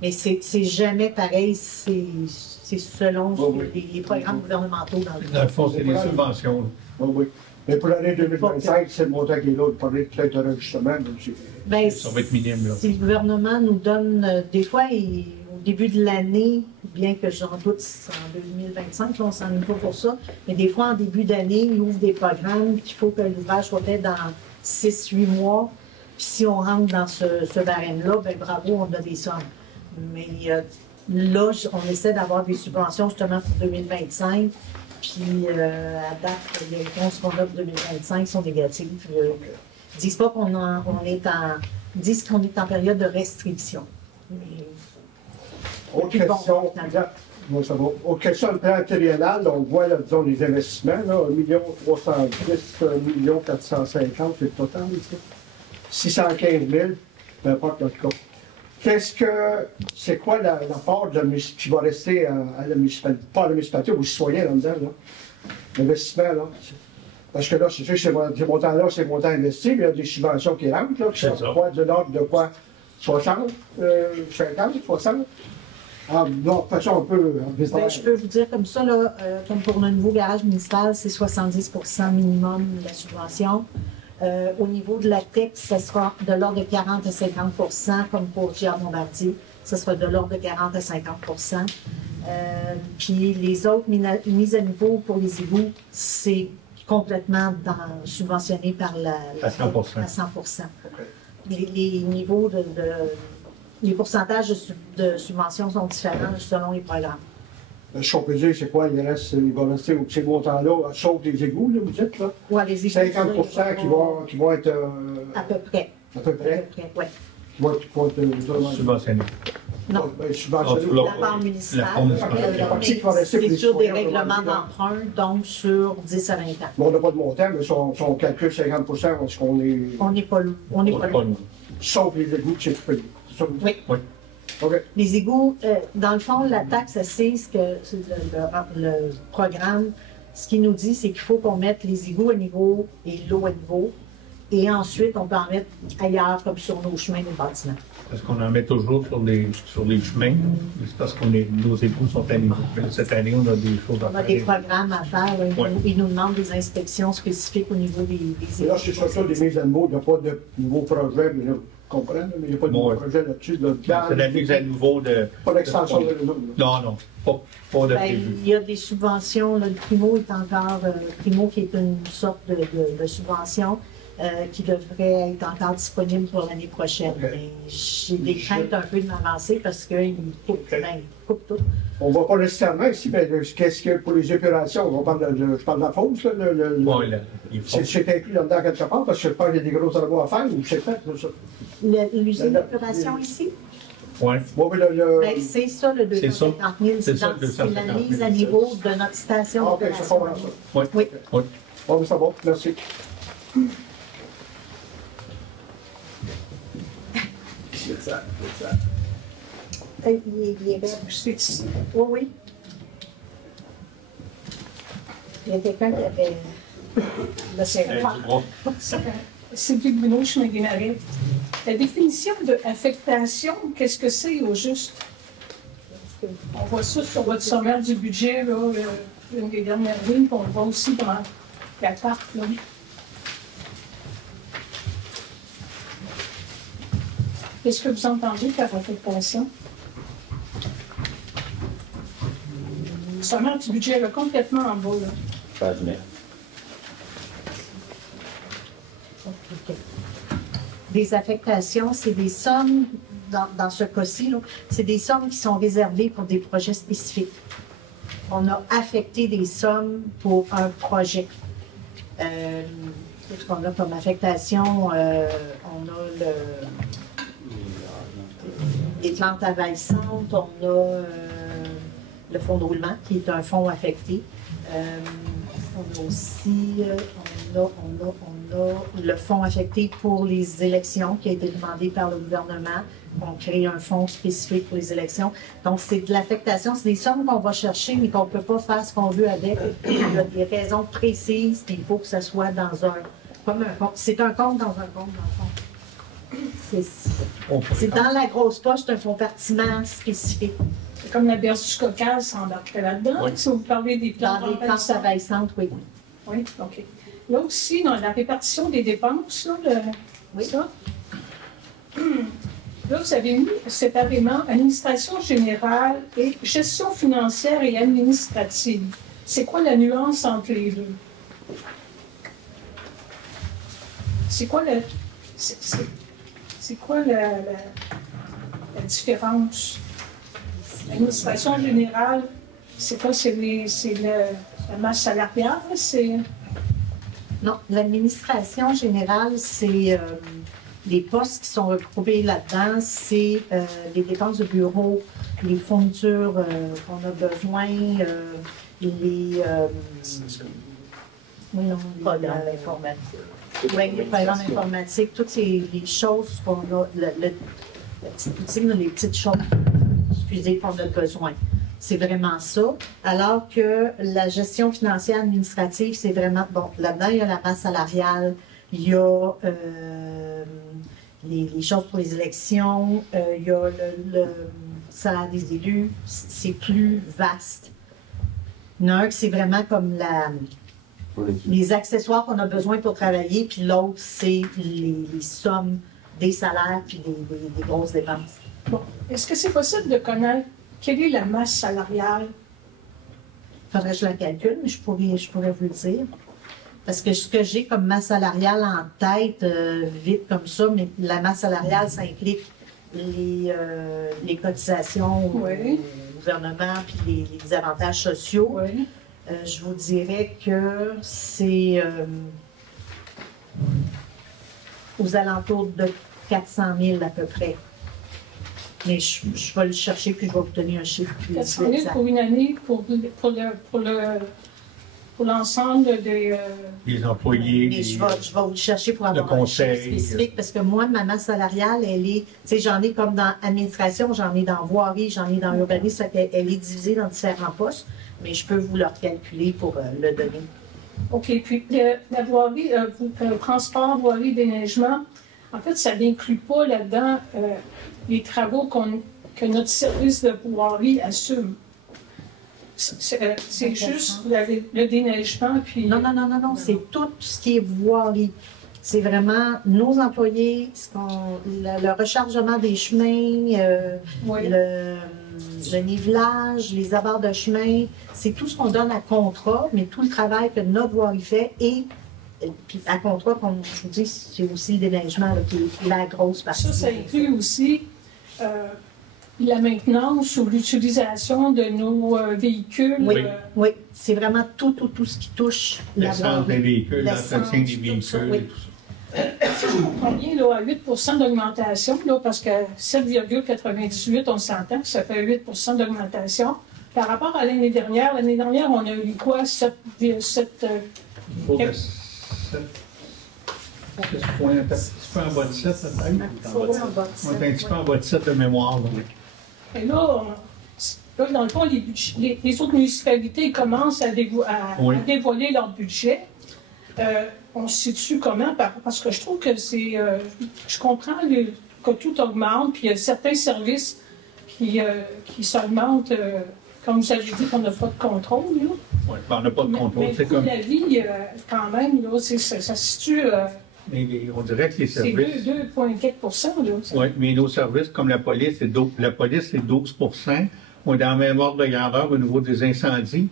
Mais c'est jamais pareil. C'est selon les programmes gouvernementaux dans le Dans le fond, c'est des subventions. Oui, oui. Mais pour l'année 2025, c'est le montant qui est là. Vous parlez peut-être d'un ajustement. Ben, ça va être minime, là. Si le gouvernement nous donne, des fois, au début de l'année, bien que j'en doute en 2025, là, on s'en est pas pour ça, mais des fois, en début d'année, il ouvre des programmes qu'il faut que l'ouvrage soit fait dans 6-8 mois. Puis si on rentre dans ce barème-là, ben bravo, on a des sommes. Mais là, on essaie d'avoir des subventions justement pour 2025. Puis à date, les réponses qu'on a pour 2025 sont négatives. Ils disent pas qu'on est en. Ils disent qu'on est en période de restriction. Mais... Autre question. Bon, ça va. Autre question, le plan triennal, on voit, là, disons, les investissements, là, 1 310 1 450, c'est le total, ici. 615 000, peu importe notre cas. C'est quoi la part qui va rester à la municipalité, pas à la municipalité, aux citoyens là-dedans, là? L'investissement, là. Parce que là, c'est sûr que ces montants-là, c'est des montants investis, mais il y a des subventions qui rentrent, là, qui sont quoi, de l'ordre de quoi? 60, 50, 60? Ah, donc, de façon un peu ben, je peux vous dire comme ça, là, comme pour le nouveau garage municipal, c'est 70 minimum de la subvention. Au niveau de la TEC, ce sera de l'ordre de 40 à 50 comme pour Gérard Bombardier. Ce sera de l'ordre de 40 à 50 puis les autres mises à niveau pour les égouts, c'est complètement subventionné par à 100 à 100 Les niveaux les pourcentages de subventions sont différents selon les programmes. Ce qu'on peut dire, c'est quoi? Il va rester au petit montant-là, sauf les égouts, là, vous dites, là? Oui, les égouts. 50 qui vont être... à peu près. À peu près? Oui. Qui vont être subventionnés. Non. Subventionnés. La part municipale. C'est sur des règlements d'emprunt, donc sur 10 à 20 ans. Bon, on n'a pas de montant, mais si on calcule 50 est-ce qu'on est... On n'est pas loin. On n'est pas loin. Sauf les égouts qui sont payés. Oui. Oui. Okay. Les égouts, dans le fond, la taxe assise, que le programme, ce qu'il nous dit, c'est qu'il faut qu'on mette les égouts à niveau et l'eau à niveau. Et ensuite, on peut en mettre ailleurs, comme sur nos chemins et bâtiments. Parce qu'on en met toujours sur les chemins. C'est parce que nos égouts sont à niveau. Cette année, on a des choses à faire. On a des programmes à faire. Ils nous demandent des inspections spécifiques au niveau des égouts. Là, c'est surtout des mises à niveau. Il n'y a pas de nouveau projet. Mais là, comprends, mais il n'y a pas de nouveau projet là-dessus. C'est la mise à niveau de... Pas d'extension de réseau. Non. Pas de prévu. Il y a des subventions. Là, le Primo est encore... Primo qui est une sorte de subvention qui devrait être encore disponible pour l'année prochaine. Okay. Mais j'ai des craintes un peu de m'avancer parce qu'il coupe tout. On ne va pas nécessairement ici, mais qu'est-ce que pour les épurations? Je parle de la fosse, là. C'est inclus là-dedans quelque part parce que je pense qu'il y a des gros travaux à faire ou c'est fait, ça? L'usine d'épuration ici? Oui. Ben, c'est ça, le 250 000. C'est la mise à niveau de notre station d'épuration. Oui. Oui. Bon, mais ça va, merci. Exact. Il est C'est ici. Oui, oui. Il y a quelqu'un qui avait. Là, c'est Sylvie Bruno, chemin des Marais. La définition de affectation, qu'est-ce que c'est au juste? On voit ça sur votre sommaire du budget, là, une des dernières lignes, puis on le voit aussi dans la carte. Là. Qu'est-ce que vous entendez par affectation? Le sommaire du budget, là, complètement en bas. Là. Page 9. Des affectations, c'est des sommes, dans ce cas-ci, là, c'est des sommes qui sont réservées pour des projets spécifiques. On a affecté des sommes pour un projet. Qu'est-ce qu'on a comme affectation? On a les plantes envahissantes, on a le fonds de roulement, qui est un fonds affecté. On a aussi on a le fonds affecté pour les élections qui a été demandé par le gouvernement. On crée un fonds spécifique pour les élections. Donc, c'est de l'affectation. C'est des sommes qu'on va chercher, mais qu'on ne peut pas faire ce qu'on veut avec. Il y a des raisons précises, puis il faut que ça soit dans un... Comme un compte. C'est un compte dans un compte, dans le fond. C'est dans la grosse poche, c'est un compartiment spécifique. C'est comme la berge du Caucase s'embarquerait là-dedans. Oui. Si vous parlez des plantes Dans les plantes envahissantes, oui. Oui, OK. Là aussi, dans la répartition des dépenses, là, Oui. ça. Là, vous avez mis séparément administration générale et gestion financière et administrative. C'est quoi la nuance entre les deux? C'est quoi la différence? L'administration générale, c'est quoi? C'est la masse salariale? Non, l'administration générale, c'est les postes qui sont regroupés là-dedans, c'est les dépenses de bureau, les fournitures qu'on a besoin, les programmes informatiques. Oui, les programmes informatiques, toutes les choses qu'on a, la petite boutique, les petites choses, excusez, qu'on a besoin. C'est vraiment ça. Alors que la gestion financière administrative, c'est vraiment, bon, là-dedans, il y a la masse salariale, il y a les choses pour les élections, il y a le salaire des élus, c'est plus vaste. Il y en a un qui c'est vraiment comme les accessoires qu'on a besoin pour travailler, puis l'autre, c'est les sommes des salaires puis des grosses dépenses. Bon, est-ce que c'est possible de connaître quelle est la masse salariale? Il faudrait que je la calcule, mais je pourrais vous le dire. Parce que ce que j'ai comme masse salariale en tête, vite comme ça, mais la masse salariale, ça implique les cotisations Oui. au gouvernement puis les avantages sociaux. Oui. Je vous dirais que c'est aux alentours de 400 000 à peu près. Mais je vais le chercher puis je vais vous donner un chiffre plus 400 000 exact. pour une année pour l'ensemble des... Les employés, Mais je vais vous le chercher pour avoir le un chiffre conseil, spécifique parce que moi, ma masse salariale, elle est, tu sais, j'en ai comme dans administration, j'en ai dans voirie, j'en ai dans urbanisme, ça fait qu'elle est divisée dans différents postes, mais je peux vous le recalculer pour le donner. OK. Puis la voirie, le transport, voirie, déneigement, en fait, ça n'inclut pas là-dedans les travaux que notre service de voirie assume. C'est juste le déneigement, puis... Non, c'est tout ce qui est voirie. C'est vraiment nos employés, le rechargement des chemins, Oui. le nivelage, les abords de chemin, c'est tout ce qu'on donne à contrat, mais tout le travail que notre voirie fait et puis à contrat, comme je vous dis, c'est aussi le déneigement là, qui est la grosse partie. Ça inclut aussi la maintenance ou l'utilisation de nos véhicules. Oui, oui, c'est vraiment tout ce qui touche la l'essence des voirie. véhicules, l'entretien des véhicules oui. et tout ça. Si je comprends bien, là, à 8 d'augmentation, là, parce que 7,98, on s'entend que ça fait 8 d'augmentation. Par rapport à l'année dernière, on a eu quoi? 7, C'est un petit peu en bas de 7, peut-être? On est un petit peu en bas de 7 de mémoire. Là. Et là, dans le fond, les autres municipalités commencent à dévoiler leur budget. On se situe comment? Parce que je trouve que c'est... je comprends que tout augmente, puis il y a certains services qui s'augmentent, comme vous avez dit, qu'on n'a pas de contrôle. Oui, on n'a pas de contrôle. Mais pour la vie, quand même, là, ça se situe... mais on dirait que les services... C'est 2,4 là. Oui, mais nos services, comme la police, c'est 12 On est dans le même ordre de grandeur au niveau des incendies.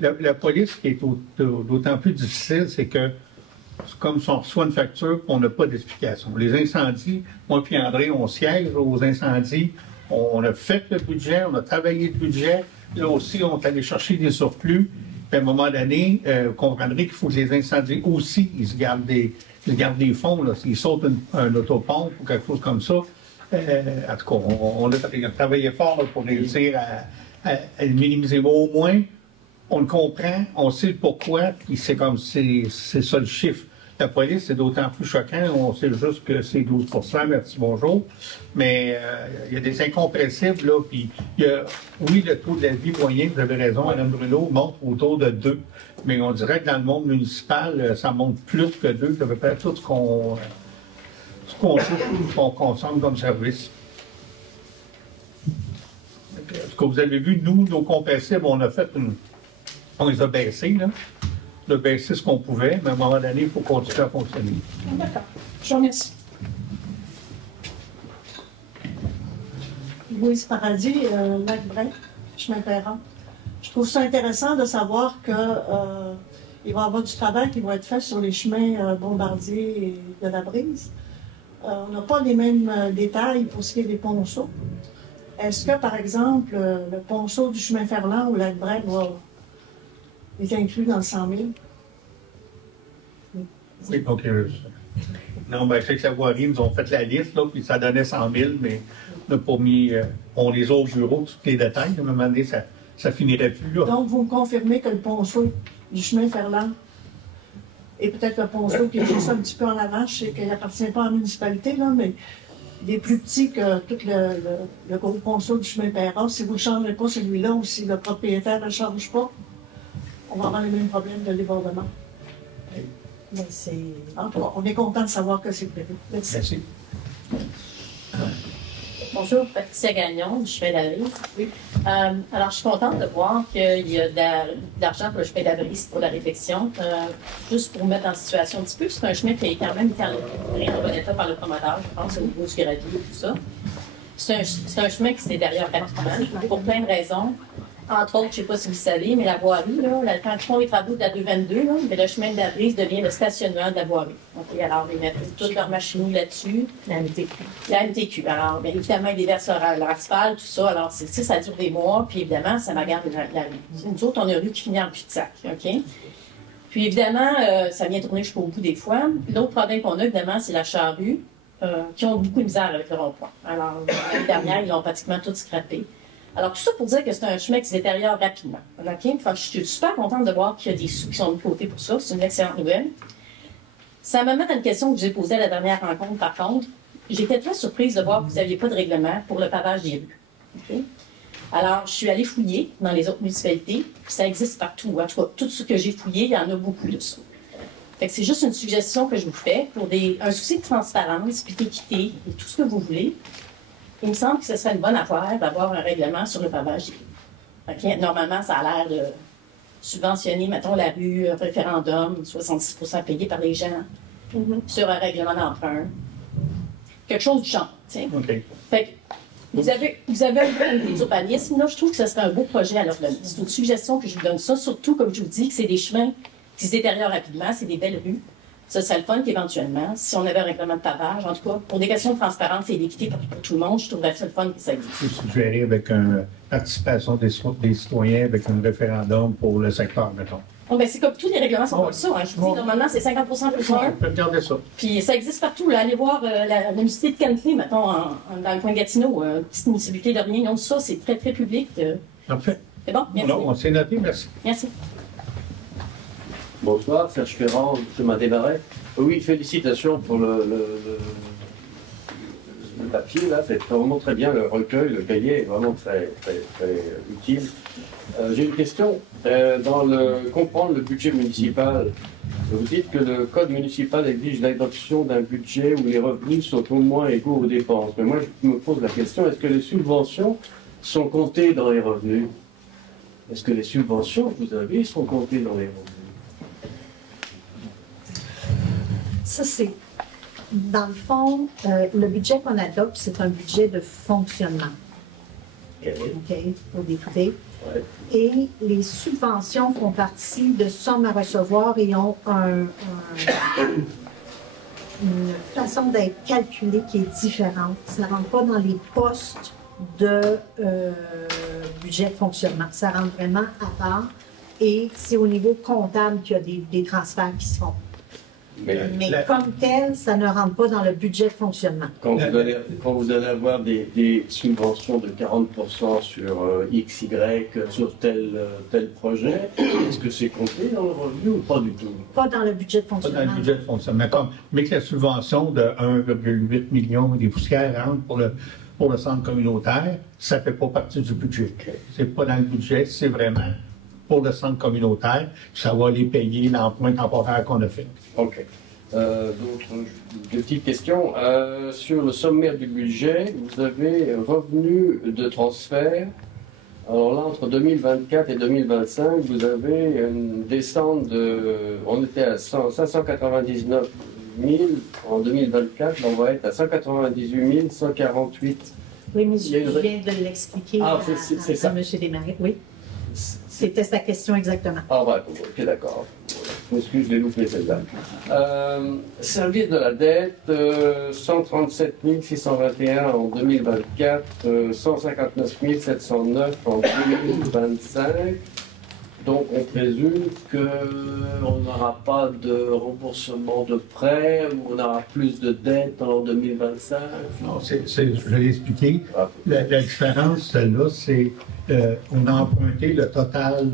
La police, qui est d'autant plus difficile, c'est que, comme si on reçoit une facture, on n'a pas d'explication. Les incendies, moi et André, on siège aux incendies, on a fait le budget, on a travaillé le budget. Là aussi, on est allé chercher des surplus. Puis à un moment donné, vous comprendrez qu'il faut que les incendies aussi, ils se gardent des fonds. Là. S'ils sautent un autopompe ou quelque chose comme ça, en tout cas, on a travaillé fort là, pour réussir à le minimiser. Mais au moins, on le comprend, on sait le pourquoi, puis c'est comme c'est ça le chiffre. La police, c'est d'autant plus choquant, on sait juste que c'est 12 merci, bonjour. Mais il y a des incompressibles, là, puis oui, le taux de la vie moyen, vous avez raison, Mme Bruno, monte autour de 2. Mais on dirait que dans le monde municipal, ça monte plus que 2, c'est à peu près tout ce qu'on consomme comme service. Ce que vous avez vu, nous, nos compressibles, on les a baissés, là. On a baissé ce qu'on pouvait, mais à un moment donné, il faut continuer à fonctionner. D'accord. Je vous remercie. Louise Paradis, Lac-Brun, chemin Perron. Je trouve ça intéressant de savoir que il va y avoir du travail qui va être fait sur les chemins Bombardier et de la Brise. On n'a pas les mêmes détails pour ce qui est des ponceaux. Est-ce que, par exemple, le ponceau du chemin Ferland ou Lac-Brun est inclus dans le 100 000? Oui, donc, non, ben, c'est que la voirie, nous ont fait la liste, là, puis ça donnait 100 000, mais on n'a pas mis, on les a au bureau, tous les détails, à un moment donné, ça finirait plus, là. Donc, vous me confirmez que le ponceau du chemin Ferland et peut-être le ponceau qui est juste un petit peu en avant, je sais qu'il n'appartient pas à la municipalité, là, mais il est plus petit que tout le gros ponceau du chemin Perron. Si vous ne changerez pas celui-là ou si le propriétaire ne le change pas, on va avoir les mêmes problèmes de débordement. Mais c'est... En tout cas, on est content de savoir que c'est prévu. Merci. Merci. Bonjour, Patricia Gagnon, du chemin d'Abrise. Oui. Alors, je suis contente de voir qu'il y a de l'argent pour le chemin d'Abrise pour la réflexion. Juste pour mettre en situation un petit peu, c'est un chemin qui est quand même été en bon état par le promoteur, je pense, au niveau du gravier et tout ça. C'est un chemin qui s'est derrière rapidement, pour plein de raisons. Entre autres, je ne sais pas si vous savez, mais la voirie, là, quand ils font les travaux de la 222, là, mais le chemin d'Abrise devient le stationnement de la voirie. Okay, alors, ils mettent toutes leurs machines là-dessus. La MTQ. La MTQ. Alors, bien évidemment, ils déversent leur asphalte, tout ça. Alors, ça dure des mois, puis évidemment, ça m'agarde la rue. Nous autres, on a une rue qui finit en cul-de-sac. OK? Puis évidemment, ça vient tourner jusqu'au bout des fois. L'autre problème qu'on a, évidemment, c'est la charrue, qui ont beaucoup de misère avec le rond-point. Alors, l'année dernière, ils l'ont pratiquement tout scrappé. Alors, tout ça pour dire que c'est un chemin qui se détériore rapidement. Okay? Enfin, je suis super contente de voir qu'il y a des sous qui sont mis de côté pour ça. C'est une excellente nouvelle. Ça m'amène à une question que j'ai posée à la dernière rencontre, par contre. J'étais très surprise de voir que vous n'aviez pas de règlement pour le pavage des rues. Okay? Alors, je suis allée fouiller dans les autres municipalités. Ça existe partout. En tout cas, tout ce que j'ai fouillé, il y en a beaucoup de ça. Fait que c'est juste une suggestion que je vous fais pour un souci de transparence, puis d'équité, et tout ce que vous voulez. Il me semble que ce serait une bonne affaire d'avoir un règlement sur le pavage des rues. Okay? Normalement, ça a l'air de subventionner, mettons, la rue, un référendum, 70 % payé par les gens, sur un règlement d'emprunt. Quelque chose du genre. Okay. Fait que vous avez un comité d'urbanisme, là, je trouve que ce serait un beau projet à leur donner. C'est une suggestion que je vous donne ça, surtout, comme je vous dis, que c'est des chemins qui se détériorent rapidement, c'est des belles rues. Ça serait le fun qu'éventuellement, si on avait un règlement de pavage, en tout cas, pour des questions de transparence et d'équité pour tout le monde, je trouverais ça le fun que ça existe. Je suggérer avec une participation des citoyens, avec un référendum pour le secteur, mettons. Bon, ben, c'est comme tous les règlements sont comme ça. Hein. Je vous dis, normalement, c'est 50 % plus 1. On peut regarder ça. Puis ça existe partout. Là. Allez voir la municipalité de Cantley, mettons, dans le coin de Gatineau, petite municipalité de rien. Ils ont ça, c'est très, très public. Parfait. C'est bon? Merci. Non, on s'est noté, merci. Merci. Bonsoir, Serge Ferrand, chemin des Marais. Oui, félicitations pour le papier, là, c'est vraiment très bien, le recueil, le cahier est vraiment très utile. J'ai une question. Dans comprendre le budget municipal, vous dites que le code municipal exige l'adoption d'un budget où les revenus sont au moins égaux aux dépenses. Mais moi, je me pose la question, est-ce que les subventions sont comptées dans les revenus? Est-ce que les subventions que vous avez sont comptées dans les revenus? Ça, c'est, dans le fond, le budget qu'on adopte, c'est un budget de fonctionnement. OK, pour députés. Ouais. Et les subventions font partie de sommes à recevoir et ont une façon d'être calculée qui est différente. Ça ne rentre pas dans les postes de budget de fonctionnement. Ça rentre vraiment à part. Et c'est au niveau comptable qu'il y a des transferts qui se font. Mais comme tel, ça ne rentre pas dans le budget de fonctionnement. Quand vous allez avoir des subventions de 40% sur X, Y, sur tel projet, est-ce que c'est compté dans le revenu ou pas du tout? Pas dans le budget de Pas fonctionnement. dans le budget de fonctionnement. Mais que la subvention de 1,8 million des poussières rentre pour le centre communautaire, ça ne fait pas partie du budget. C'est pas dans le budget, c'est vraiment pour le centre communautaire. Ça va les payer l'emprunt temporaire qu'on a fait. OK. D'autres petites questions. Sur le sommaire du budget, vous avez revenus de transfert. Alors là, entre 2024 et 2025, vous avez une descente de... On était à 599 000 en 2024, là, on va être à 198 148. Oui, mais je viens de l'expliquer à ça. M. Desmarais. Oui. C'était sa question exactement. Ah, ouais, ok, d'accord. Je m'excuse, je l'ai loupé celle-là. Service de la dette, 137 621 en 2024, 159 709 en 2025. Donc, on présume qu'on n'aura pas de remboursement de prêts ou on aura plus de dettes en 2025. Non, je l'ai expliqué. La différence, celle-là, c'est on a emprunté le total.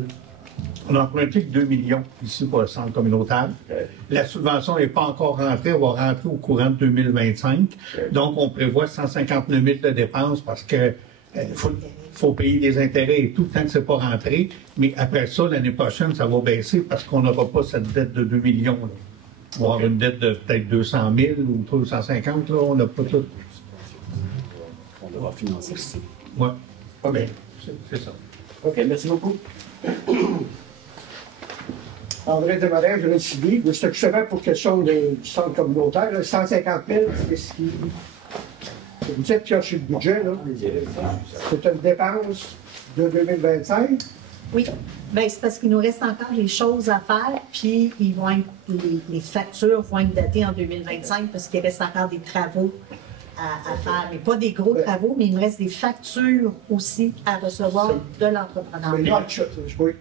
On a emprunté 2 millions ici pour le centre communautaire. Okay. La subvention n'est pas encore rentrée, elle va rentrer au courant de 2025. Okay. Donc, on prévoit 159 000 de dépenses parce que faut payer des intérêts et tout tant que c'est pas rentré. Mais après ça, l'année prochaine, ça va baisser parce qu'on n'aura pas cette dette de 2 millions. Là. On va avoir une dette de peut-être 200 000 ou 250 là, on n'a pas tout. On devra financer aussi. Oui. OK. C'est ça. OK, merci beaucoup. André Desmarais, je l'ai suivi. C'était justement pour question du centre communautaire. Là, 150 000, c'est ce qui... Vous dites qu'il y a sur le budget, là. C'est une dépense de 2025. Oui. Bien, c'est parce qu'il nous reste encore des choses à faire, puis ils vont être, les factures vont être datées en 2025 parce qu'il reste encore des travaux à faire. Mais pas des gros travaux, mais il me reste des factures aussi à recevoir de l'entrepreneur. Mais là, oui.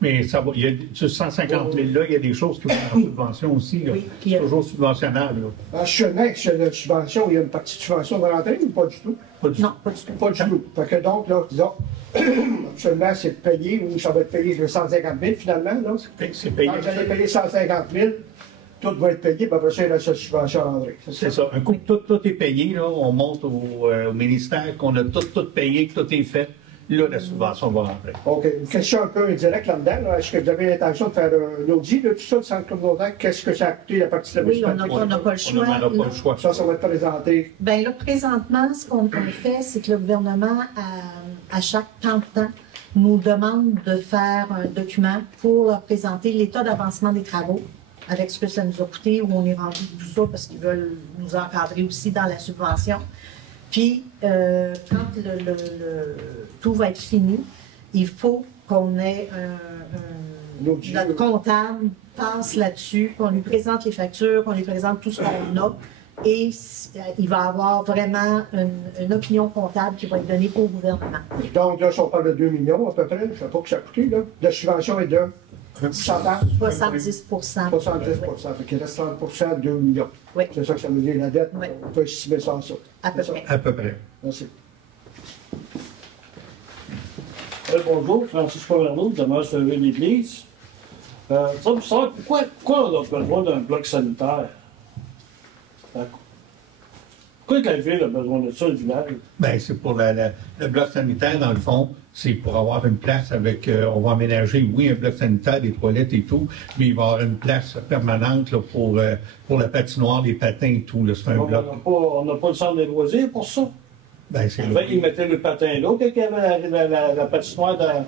Mais ça va, il y a, sur 150 000 là, il y a des choses qui vont en subvention aussi. Là. Oui, c'est toujours subventionnable. Là. Actuellement, sur la subvention, il y a une partie de subvention de rentrée ou pas du tout? Pas du Non, pas du tout. Pas du tout. Fait que donc, là, disons, actuellement, c'est payé ou ça va être payé de 150 000 finalement, là? C'est payé. Quand vous allez payer 150 000, tout va être payé, puis après ça, il y a la subvention à rentrer. C'est ça. Un coup, tout est payé, là. On monte au ministère qu'on a tout payé, que tout est fait. Là, la subvention va rentrer. OK. Une question un peu indirecte là-dedans. Là. Est-ce que vous avez l'intention de faire un audit de tout ça, du centre communautaire? Qu'est-ce que ça a coûté la partie de la Oui, on n'a pas le choix. On n'a pas le choix. Ça va être présenté. Bien là, présentement, ce qu'on fait, c'est que le gouvernement, à chaque temps de temps, nous demande de faire un document pour leur présenter l'état d'avancement des travaux, avec ce que ça nous a coûté, où on est rendu tout ça, parce qu'ils veulent nous encadrer aussi dans la subvention. Puis, quand tout va être fini, il faut qu'on ait notre comptable passe là-dessus, qu'on lui présente les factures, qu'on lui présente tout ce qu'on a, et il va avoir vraiment une opinion comptable qui va être donnée au gouvernement. Donc, là, si on parle de 2 millions à peu près, je ne sais pas que ça a coûté, là. La subvention est de 70 70 fait qu'il reste 30 de 2 millions. Oui. C'est ça que ça veut dire, la dette. Oui. On peut estimer ça en ça. À peu près. À peu près. Merci. Bonjour, Francis Pomerleau, demeure sur l'église. Ça me semble, pourquoi on a besoin d'un bloc sanitaire? Pourquoi que la ville a besoin de ça, le village? Ben, c'est pour le bloc sanitaire, dans le fond, c'est pour avoir une place avec, on va aménager, oui, un bloc sanitaire, des toilettes et tout, mais il va y avoir une place permanente là, pour la patinoire, les patins et tout. C'est un bloc. On n'a pas le centre des loisirs pour ça. Ben, c'est Avant, ils mettaient le patin là, quand il y avait la patinoire dans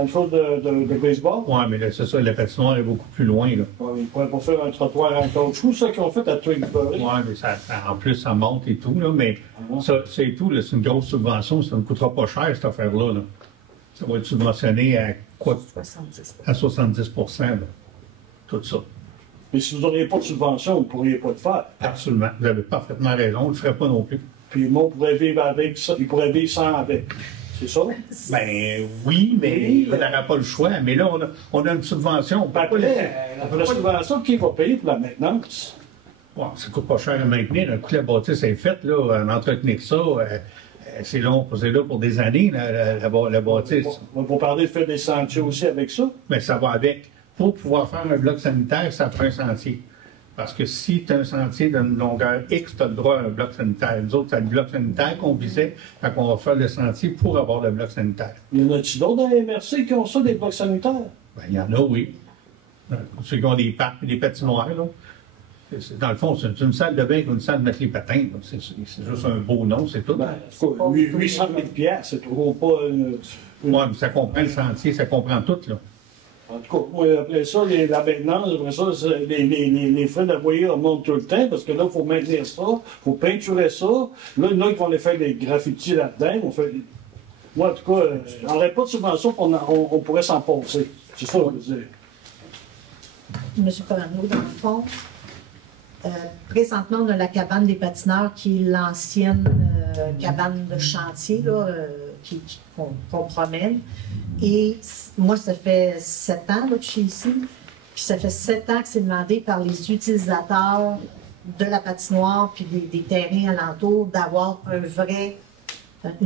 le chose de baseball. Oui, mais là, c'est ça, la patinoire est beaucoup plus loin. Là. Ouais, ils pourraient pas faire un trottoir en caoutchouc, ça qu'ils ont fait à Twigsbury. Oui, mais en plus, ça monte et tout, là, mais ça, c'est tout, là, c'est une grosse subvention, ça ne coûtera pas cher, cette affaire-là. Là. Ça va être subventionné à quoi? 70. À 70 là, tout ça. Mais si vous n'auriez pas de subvention, vous ne pourriez pas le faire. Absolument. Vous avez parfaitement raison, on ne le ferait pas non plus. Puis le monde pourrait vivre avec ça, il pourrait vivre sans avec. C'est ça? Ben oui, mais on n'aura pas le choix. Mais là, on a une subvention. On peut pas La subvention, qui va payer pour la maintenance? Bon, ça ne coûte pas cher à maintenir. Le coup de la bâtisse est faite, là, en entretenir ça, c'est long, c'est là pour des années, la bâtisse. On va parler de faire des sentiers aussi avec ça. Mais ça va avec. Pour pouvoir faire un bloc sanitaire, ça prend un sentier. Parce que si tu as un sentier d'une longueur X, tu as le droit à un bloc sanitaire. Nous autres, c'est le bloc sanitaire qu'on visait, fait qu'on va faire le sentier pour avoir le bloc sanitaire. Il y en a-t-il d'autres dans les MRC qui ont ça, des blocs sanitaires? Ben, il y en a, oui. Ceux qui ont des parcs et des patinoires, là. Dans le fond, c'est une salle de bain ou une salle de mettre les patins. C'est juste un beau nom, c'est tout. Ben, 800 000 $, c'est toujours pas... Oui, mais ça comprend le sentier, ça comprend tout, là. En tout cas, moi, après ça, la maintenance, après ça, les frais de loyer remontent tout le temps, parce que là, il faut maintenir ça, il faut peinturer ça. Là, il y en a qui vont aller faire des graffitis là-dedans. Moi, en tout cas, on n'aurait pas de subvention, on pourrait s'en passer. C'est ça, je veux dire. M. Colano, dans le fond, présentement, on a la cabane des patineurs qui est l'ancienne cabane de chantier là, qu'on promène. Et moi, ça fait 7 ans là, que je suis ici. Puis ça fait 7 ans que c'est demandé par les utilisateurs de la patinoire puis des terrains alentours d'avoir une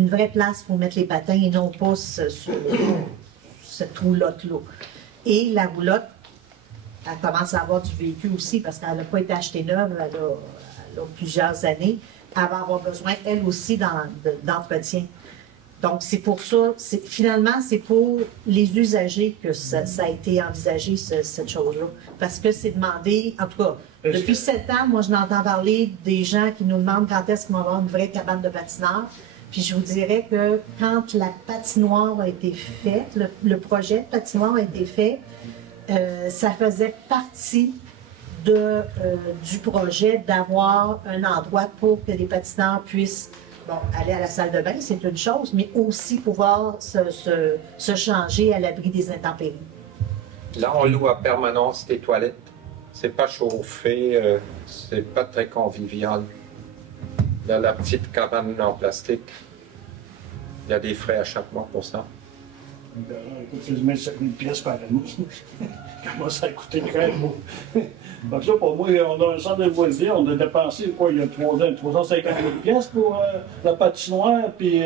vraie place pour mettre les patins et non pas cette roulotte-là. Et la roulotte, elle commence à avoir du vécu aussi parce qu'elle n'a pas été achetée neuve, elle a plusieurs années. Elle va avoir besoin, elle aussi, d'entretien. Donc, c'est pour ça, finalement, c'est pour les usagers que ça a été envisagé, cette chose-là. Parce que c'est demandé, en tout cas, depuis 7 ans, moi, je n'entends parler des gens qui nous demandent quand est-ce qu'on va avoir une vraie cabane de patineurs. Puis je vous dirais que quand la patinoire a été faite, le projet de patinoire a été fait, ça faisait partie du projet d'avoir un endroit pour que les patineurs puissent aller à la salle de bain, c'est une chose, mais aussi pouvoir se changer à l'abri des intempéries. Là, on loue à permanence des toilettes. C'est pas chauffé, c'est pas très convivial. Il y a la petite cabane en plastique. Il y a des frais à chaque mois pour ça. Écoute, je mets 5 000 $ par année. Comment ça a coûté très beau. Donc là, pour moi, on a un centre de loisirs, on a dépensé, quoi, il y a 3 ans, 350 000 $ pour la patinoire, puis...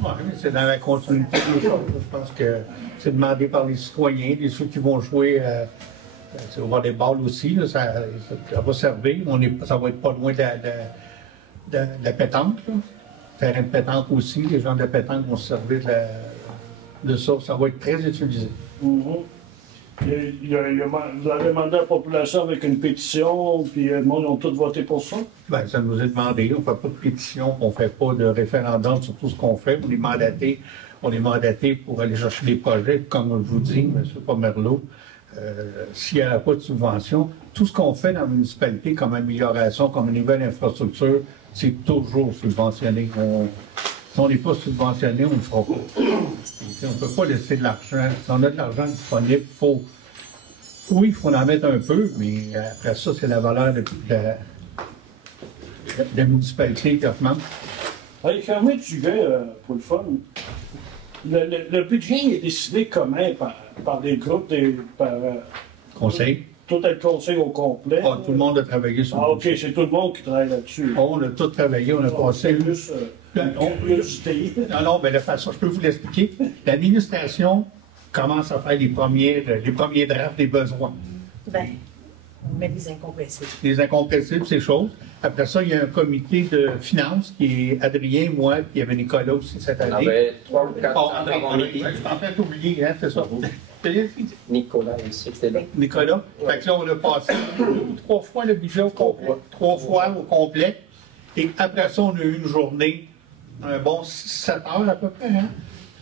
Oui, c'est dans la continuité des choses. Je pense que c'est demandé par les citoyens, ceux qui vont jouer, ça va avoir des balles aussi, là, ça va servir, ça va être pas loin de la pétanque. Là. Terrain de pétanque aussi, les gens de pétanque vont se servir de ça, ça va être très utilisé. Vous avez demandé à la population avec une pétition, puis le monde a tous voté pour ça? Bien, ça nous est demandé. On ne fait pas de pétition, on ne fait pas de référendum sur tout ce qu'on fait. On est mandaté pour aller chercher des projets, comme je vous dis, M. Pomerleau. S'il n'y a pas de subvention, tout ce qu'on fait dans la municipalité comme amélioration, comme une nouvelle infrastructure, c'est toujours subventionné. Si on n'est pas subventionné, on ne le fera pas. On ne peut pas laisser de l'argent. Si on a de l'argent disponible, il faut en mettre un peu, mais après ça, c'est la valeur de la municipalité qui augmente. Allez, fermez du gars pour le fun. Le budget est décidé comment? Par des groupes, Conseil. Tout le conseil au complet? Ah, tout le monde a travaillé sur OK, c'est tout le monde qui travaille là-dessus. On a tout travaillé, on a passé... Non, mais de façon, je peux vous l'expliquer. L'administration commence à faire les premiers drafts des besoins. Bien, On met des incompressibles. Les incompressibles, ces choses. Après ça, il y a un comité de finances qui est Adrien, moi, puis il y avait Nicolas aussi cette année. On avait 3 ou 4 Oh, André, je suis en train d'oublier, hein, c'est ça. Nicolas aussi, c'était là. Nicolas. Fait que là, on a passé 2 ou 3 fois le budget au complet. 3 fois au complet. Et après ça, on a eu une journée, un bon 7 heures à peu près, hein.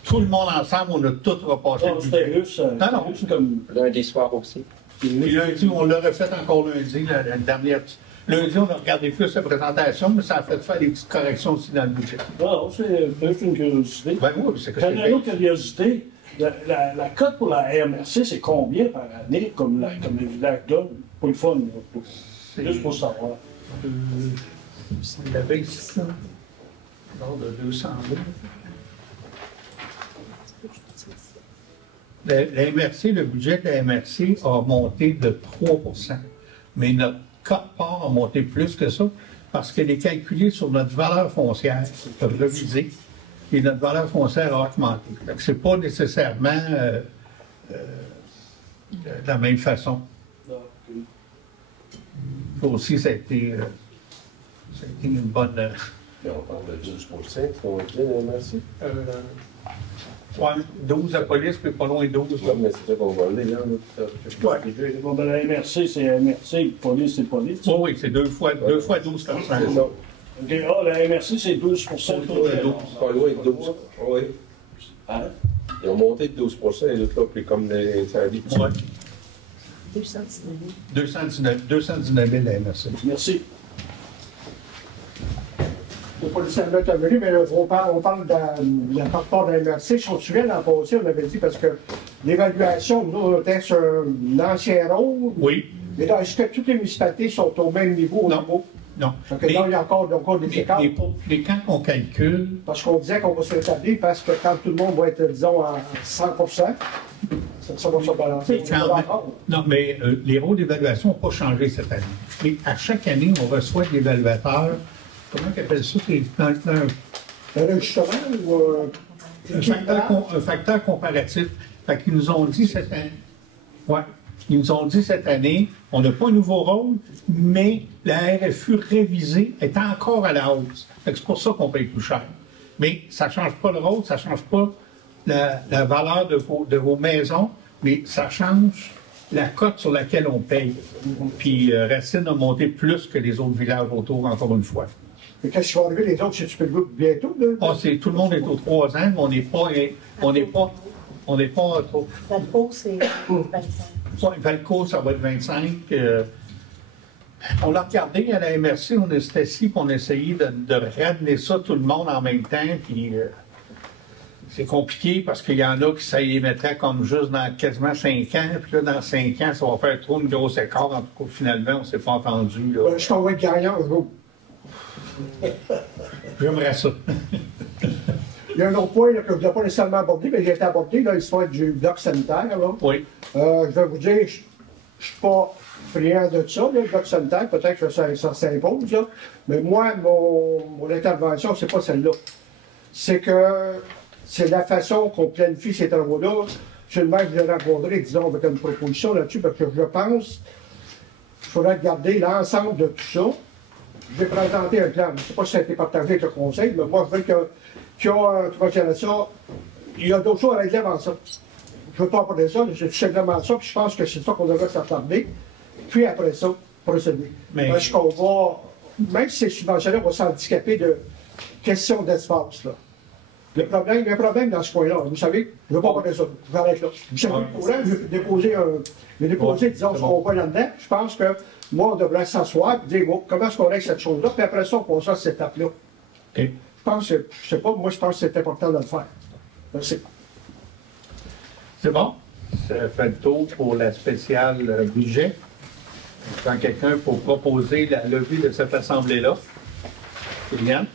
Tout le monde ensemble, on a tout repassé. Non, c'était russe. Non. C'est comme. Lundi soir aussi. Puis lundi, on l'a refait encore lundi, la dernière. Lundi, on a regardé plus la présentation, mais ça a fait faire des petites corrections aussi dans le budget. Non, c'est juste une curiosité. Ben oui, c'est que J'en ai une autre curiosité. La cote pour la RMRC, c'est combien par année, comme le village donne? Pour le fun, là. Juste pour savoir. Il avait ici, là, lors de 200 000. La MRC, le budget de la MRC a monté de 3 %. Mais notre cote-part a monté plus que ça parce qu'elle est calculée sur notre valeur foncière, revisée, et notre valeur foncière a augmenté. Ce n'est pas nécessairement de la même façon. Ça aussi, ça a été une bonne. On parle de 12 pour inclure la MRC. Ouais, 12 à police, puis pas loin de 12. Non, mais c'est ça qu'on va aller là. Bon, ben, la MRC, c'est MRC, police, c'est police. Oh, oui, c'est 2 fois 12 %. C'est ça. OK, la MRC, c'est 12 Pas loin de 12. Oui. Hein? Ils ont monté de 12 les autres là, puis comme ça a dit. Ouais. 219 000. 219 000 la MRC. Merci. Je ne sais pas nécessairement intervenir, mais on parle de la part de la MRC. Si on se souvient, l'an passé, on avait dit parce que l'évaluation, nous, on était sur l'ancien rôle. Oui. Mais là, est-ce que toutes les municipalités sont au même niveau? Non. Non. Donc là, il y a encore des écarts. Mais quand on calcule. Parce qu'on disait qu'on va se rétablir parce que quand tout le monde va être, disons, à 100 ça va se balancer. Non, mais les rôles d'évaluation n'ont pas changé cette année. Mais à chaque année, on reçoit des évaluateurs. Comment ils appellent ça? Un ajustement ou un facteur comparatif. Fait qu'ils nous ont dit cette année. Ouais. Ils nous ont dit cette année, on n'a pas un nouveau rôle, mais la RFU révisée est encore à la hausse. C'est pour ça qu'on paye plus cher. Mais ça ne change pas le rôle, ça ne change pas la valeur de vos maisons, mais ça change la cote sur laquelle on paye. Puis Racine a monté plus que les autres villages autour, encore une fois. Mais qu'est-ce qui va arriver les autres, si tu peux le voir bientôt? Tout le monde est aux 3 ans, mais on n'est pas trop. Valco, c'est 25. Valco, ça va être 25. On l'a regardé à la MRC, on était assis, puis on essayait de ramener ça tout le monde en même temps, puis c'est compliqué parce qu'il y en a qui ça y mettrait comme juste dans quasiment 5 ans, puis là, dans 5 ans, ça va faire trop une grosse écart. En tout cas, finalement, on ne s'est pas entendu. Là. Je t'envoie le gagnant, gros. J'aimerais ça. Il y a un autre point là, que je n'ai pas nécessairement abordé, mais il a été abordé, l'histoire du bloc sanitaire. Là. Oui. Je vais vous dire, je ne suis pas friand de ça, là, le bloc sanitaire, peut-être que ça s'impose, là. Mais moi, mon intervention, c'est pas celle-là. C'est que c'est la façon qu'on planifie ces travaux-là. C'est le maire que j'ai rencontré, disons, avec une proposition là-dessus, parce que je pense qu'il faudrait regarder l'ensemble de tout ça. Je vais présenter un plan. Je ne sais pas si ça a été partagé avec le conseil, mais moi, je veux qu'il y a ça. Il y a d'autres choses à régler avant ça. Je ne veux pas parler de ça, c'est tout simplement ça, puis je pense que c'est ça qu'on devrait s'attarder. Puis après ça, procéder. Parce qu'on va, même si c'est subventionné, on va s'handicaper de questions d'espace. Là. Il y a un problème dans ce point-là. Vous savez, je ne veux pas parler de ça. Je vais arrêter là. Vous savez, le courant, je vais déposer, disons, ce qu'on voit là-dedans. Je pense que moi, on devrait s'asseoir et dire, bon, comment est-ce qu'on règle cette chose-là, puis après ça, on passe à cette étape-là. Okay. Je pense que c'est important de le faire. Merci. C'est bon? Ça fait le tour pour la spéciale budget. Quand quelqu'un pour proposer la levée de cette assemblée-là. Kylian?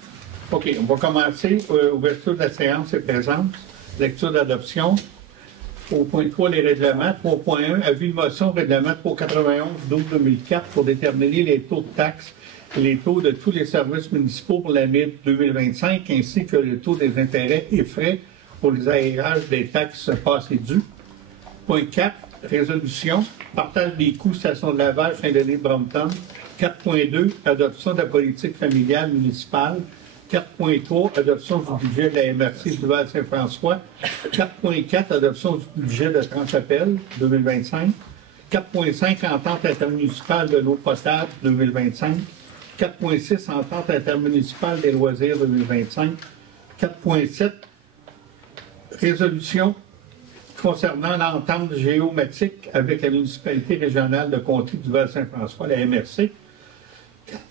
OK, on va commencer. Ouverture de la séance est présente. Lecture d'adoption. Au point 3, les règlements. 3.1, avis de motion, règlement 391-12-2004 pour déterminer les taux de taxes et les taux de tous les services municipaux pour l'année 2025, ainsi que le taux des intérêts et frais pour les aérages des taxes passées dues. Point 4, résolution, partage des coûts, station de lavage, Saint-Denis de Brompton. 4.2, adoption de la politique familiale municipale. 4.3, adoption du budget de la MRC du Val-Saint-François. 4.4, adoption du budget de Transappel 2025. 4.5, entente intermunicipale de l'eau potable 2025. 4.6, entente intermunicipale des loisirs 2025. 4.7, résolution concernant l'entente géomatique avec la municipalité régionale de comté du Val-Saint-François, la MRC.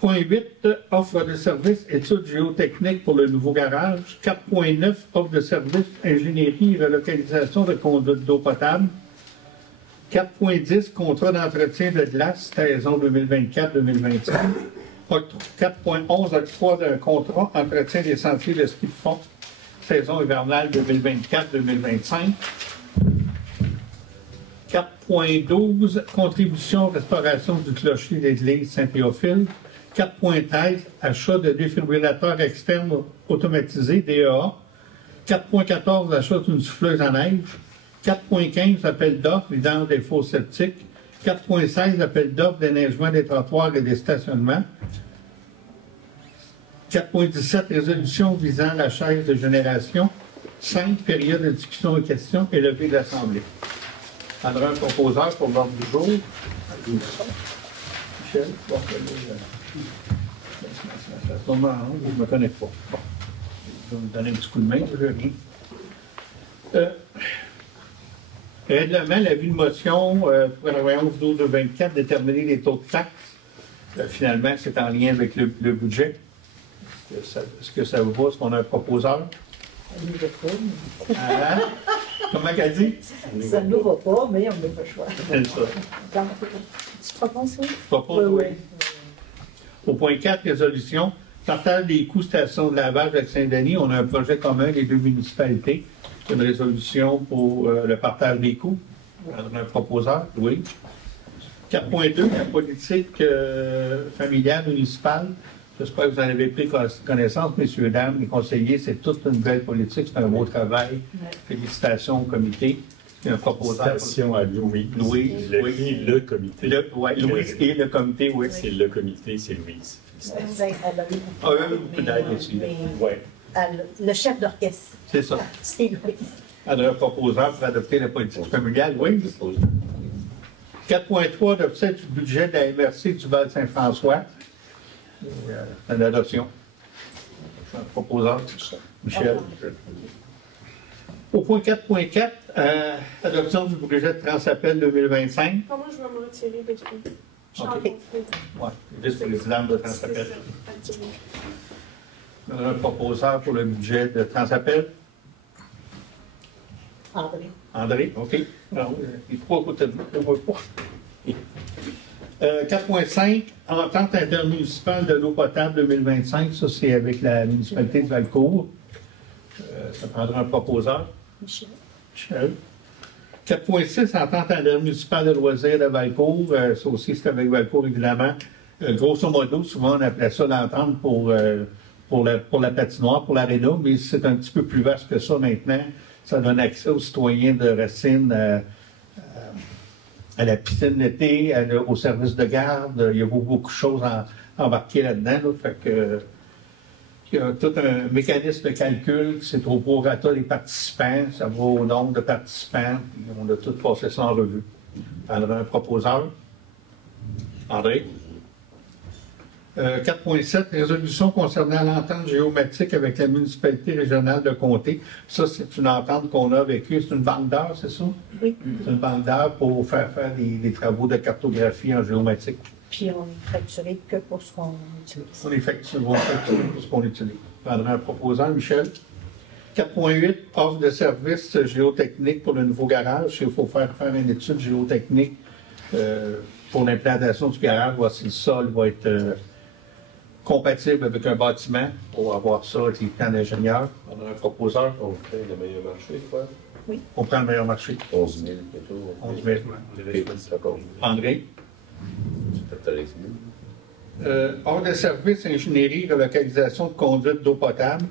4.8, offre de services études géotechniques pour le nouveau garage. 4.9, offre de services ingénierie et relocalisation de conduite d'eau potable. 4.10, contrat d'entretien de glace, saison 2024-2025. 4.11, octroi d'un contrat entretien des sentiers de ski de fond, saison hivernale 2024-2025. 4.12, contribution restauration du clocher de l'église Saint-Théophile. 4.13, achat de défibrillateurs externes automatisés, DEA. 4.14, achat d'une souffleuse à neige. 4.15, appel d'offres, vidange des fosses septiques. 4.16, appel d'offres déneigement des trottoirs et des stationnements. 4.17, résolution visant la chaise de génération. 5, période de discussion et questions et levée de l'Assemblée. Alors, un proposeur pour l'ordre du jour. Michel, bon, ça tombe en haut, je ne me connais pas. Bon. Je vais me donner un petit coup de main, je veux rien. Règlement, l'avis de motion pour la 11-12-24, déterminer les taux de taxes. Finalement, c'est en lien avec le budget. Est-ce que ça vous va? Est-ce qu'on a un proposeur? Hein? Comment qu'elle dit? Ça ne nous va pas, mais on n'a pas le choix. C'est ça. Donc, tu proposes ça? Je propose, oui. Au point 4, résolution. Partage des coûts station de lavage avec Saint-Denis. On a un projet commun, les deux municipalités. C'est une résolution pour le partage des coûts. On a un proposeur, oui. 4.2, la politique familiale municipale. J'espère que vous en avez pris connaissance, messieurs, dames, les conseillers. C'est toute une belle politique. C'est un beau travail. Félicitations au comité. Il y a un proposeur. Félicitations à Louise. Louise, oui. Le comité. Louise et le comité, oui. C'est le comité, c'est Louise. Ah, oui, beaucoup d'aide aussi. Oui. Le chef d'orchestre. C'est ça. C'est Louise. Alors, un proposeur pour adopter la politique familiale, oui. 4.3, adoption du budget de la MRC du Val-Saint-François. Une adoption. Un proposeur, Michel. Au point 4.4, adoption du budget de Transappel 2025. Comment je vais me retirer de tout? OK. Oui, vice-présidente de Transappel. Un proposeur pour le budget de Transappel. André. André, OK. Alors, les trois à côté de vous, on ne voit pas. 4.5, entente intermunicipale de l'eau potable 2025. Ça, c'est avec la municipalité de Valcourt. Ça prendra un proposeur. Michel. 4.6, entente intermunicipale de loisirs de Valcourt. Ça aussi, c'est avec Valcourt, évidemment. Grosso modo, souvent, on appelait ça l'entente pour la patinoire, pour l'aréna, mais c'est un petit peu plus vaste que ça maintenant. Ça donne accès aux citoyens de Racine à la piscine d'été, au service de garde. Il y a beaucoup de choses embarquées là-dedans. Là, fait que, il y a tout un mécanisme de calcul. C'est au prorata des participants. Ça va au nombre de participants. On a tout passé ça en revue. On a un proposeur. André. 4.7, résolution concernant l'entente géomatique avec la municipalité régionale de comté. Ça, c'est une entente qu'on a avec eux. C'est une banque d'heures, c'est ça? Oui. C'est une banque d'heures pour faire des travaux de cartographie en géomatique. Puis on est facturé que pour ce qu'on utilise. On est facturé pour ce qu'on utilise. Je prendrai un proposant, Michel. 4.8, offre de services géotechniques pour le nouveau garage. Il faut faire une étude géotechnique pour l'implantation du garage, voir si le sol va être compatible avec un bâtiment pour avoir ça avec les plans d'ingénieur. On a un proposeur. On fait le meilleur marché, quoi. Oui. On prend le meilleur marché. 11 000, plutôt. 11 000. André. C'est 13 000. Hors de service, ingénierie, relocalisation de conduite d'eau potable.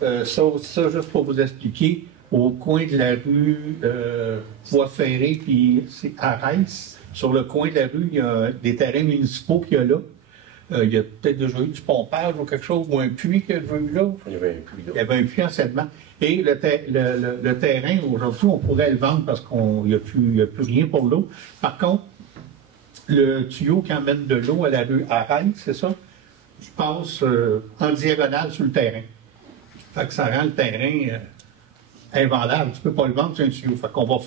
Ça, juste pour vous expliquer, au coin de la rue Voie Ferrée, puis c'est Arès. Sur le coin de la rue, il y a des terrains municipaux qu'il y a là. Il y a peut-être déjà eu du pompage ou quelque chose, ou un puits qu'il y a eu là. Il y avait un puits là. Il y avait un puits anciennement. Et le terrain, aujourd'hui, on pourrait le vendre parce qu'il n'y a plus rien pour l'eau. Par contre, le tuyau qui emmène de l'eau à la rue Arès, c'est ça, il passe en diagonale sur le terrain. Fait que ça rend le terrain invendable. Tu ne peux pas le vendre sur un tuyau. Fait qu'on va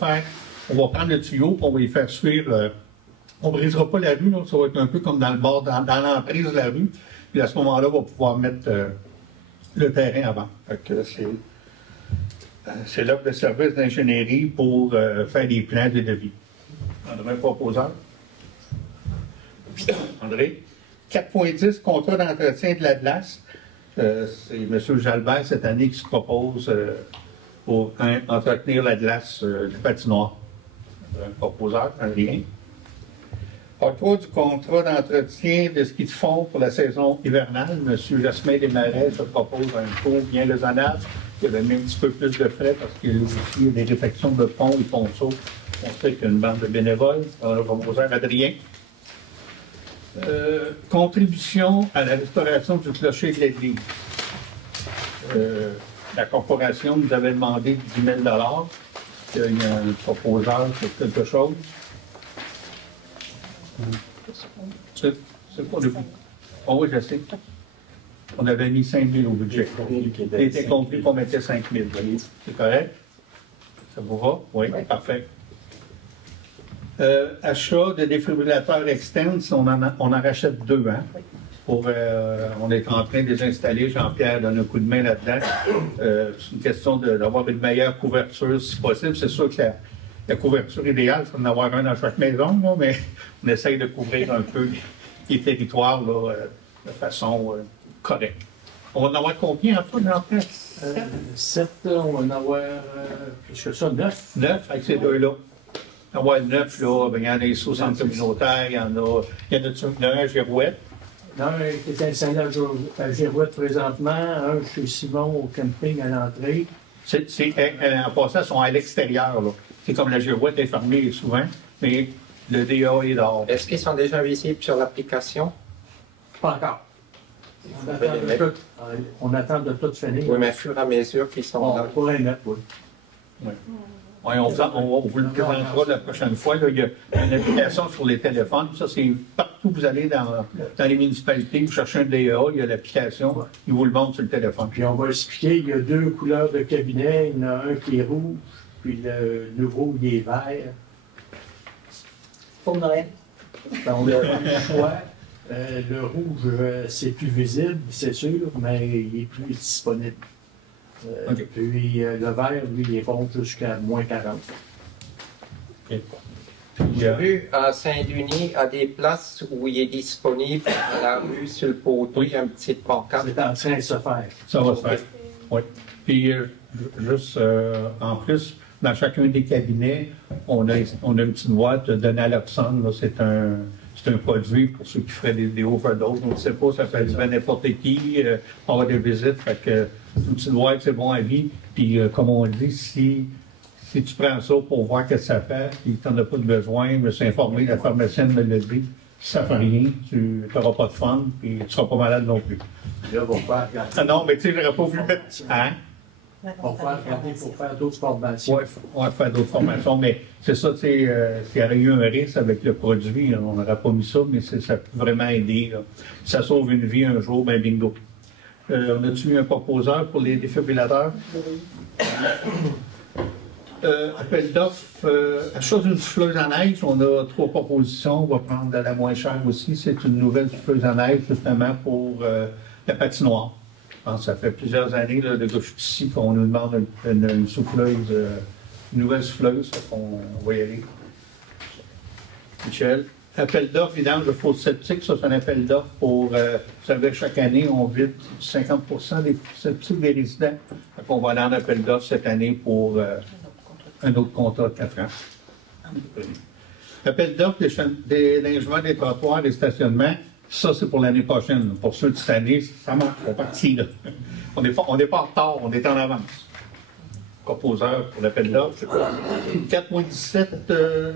prendre le tuyau, on va y faire suivre. On ne brisera pas la rue, là, ça va être un peu comme dans le bord, dans l'emprise de la rue. Puis à ce moment-là, on va pouvoir mettre le terrain avant. Fait que c'est l'offre de service d'ingénierie pour faire des plans de devis. André, proposeur. André. 4.10, contrat d'entretien de la glace. C'est M. Jalbert cette année qui se propose pour entretenir la glace du patinoire. Un proposeur, André. Octroi du contrat d'entretien de ski de fond pour la saison hivernale. M. Jasmin Desmarais se propose un coût bien raisonnable. Il y avait mis un petit peu plus de frais parce qu'il y a aussi des réfections de ponts et ponceaux. On sait qu'il y a une bande de bénévoles. On a proposé Adrien. Contribution à la restauration du clocher de l'église. La corporation nous avait demandé 10 000 $. Il y a un proposeur sur quelque chose. C'est quoi le but? Oh oui, je sais. On avait mis 5 000 au budget. Il était compris qu'on mettait 5 000. C'est correct? Ça vous va? Oui, parfait. Achat de défibrillateurs externes, on en rachète 2, hein? On est en train de les installer. Jean-Pierre donne un coup de main là-dedans. C'est une question d'avoir une meilleure couverture si possible. C'est sûr que la couverture idéale, c'est d'en avoir un dans chaque maison, là, mais on essaye de couvrir un peu les territoires là, de façon correcte. On va en avoir combien en tout, Jean-Pierre? 7, on va en avoir, qu'est-ce que ça, 9? 9 avec ces deux-là. On va avoir 9, là, ben, il y en a ici au centre communautaire, il y en a un à Girouette. Un qui est installé à Girouette présentement, un chez Simon au camping à l'entrée. En passant, ils sont à l'extérieur, là. C'est comme la Girouette est fermée souvent, mais le DA est dehors. Est-ce qu'ils sont déjà visibles sur l'application? Pas encore. On attend de tout finir. Oui, mais au fur et à mesure qu'ils sont là. On pourrait mettre, oui. Oui, on vous le présentera la prochaine fois. Là, il y a une application sur les téléphones. Ça, c'est partout où vous allez dans les municipalités, vous cherchez un DEA, il y a l'application, ils vous le montrent sur le téléphone. Puis on va expliquer, il y a 2 couleurs de cabinet. Il y en a un qui est rouge, puis le nouveau, il est vert. Pour Noël. On a le choix. Le rouge, c'est plus visible, c'est sûr, mais il est plus disponible. Okay. Puis le vert, lui, il est bon jusqu'à moins 40. Okay. J'ai vu à Saint-Denis, à des places où il est disponible, à la rue, sur le poteau, il y a une petite pancarte. C'est en train de se faire. Ça va se faire. Oui. Puis, juste en plus, dans chacun des cabinets, on a une petite boîte de naloxone. C'est un produit pour ceux qui feraient des overdoses. On ne sait pas, ça peut arriver à n'importe qui, avoir des visites. Fait que une petite boîte, c'est bon à vie. Puis, comme on dit, si tu prends ça pour voir ce que ça fait, puis tu n'en as pas de besoin, je me suis informé, la pharmacienne me l'a dit, si ça ne fait rien, tu n'auras pas de fun, puis tu ne seras pas malade non plus. Là, on va faire. Ah non, mais tu sais, j'aurais pas voulu mettre. Hein? On va regarder pour faire d'autres formations. Oui, on va faire d'autres formations, mais c'est ça, tu sais, s'il y avait eu un risque avec le produit, on n'aurait pas mis ça, mais ça peut vraiment aider. Là. Si ça sauve une vie un jour, ben bingo. On a-tu eu un proposeur pour les défibrillateurs? Appel d'offres, achat d'une souffleuse à neige, on a 3 propositions, on va prendre de la moins chère aussi. C'est une nouvelle souffleuse à neige, justement, pour la patinoire. Je pense que ça fait plusieurs années, là, de que je suis ici, qu'on nous demande une souffleuse, une nouvelle souffleuse, on va y aller. Michel. Appel d'offres, vidange de fosse septique, ça c'est un appel d'offres pour, vous savez, chaque année, on vide 50% des fosses septiques des résidents. Donc, on va aller en appel d'offres cette année pour un autre contrat de 4 ans. Appel d'offres des lingements, des trottoirs, des stationnements, ça c'est pour l'année prochaine. Pour ceux de cette année, ça marche, c'est parti là. On n'est pas en retard, on est en avance. proposeur pour l'appel d'offres. 4.17,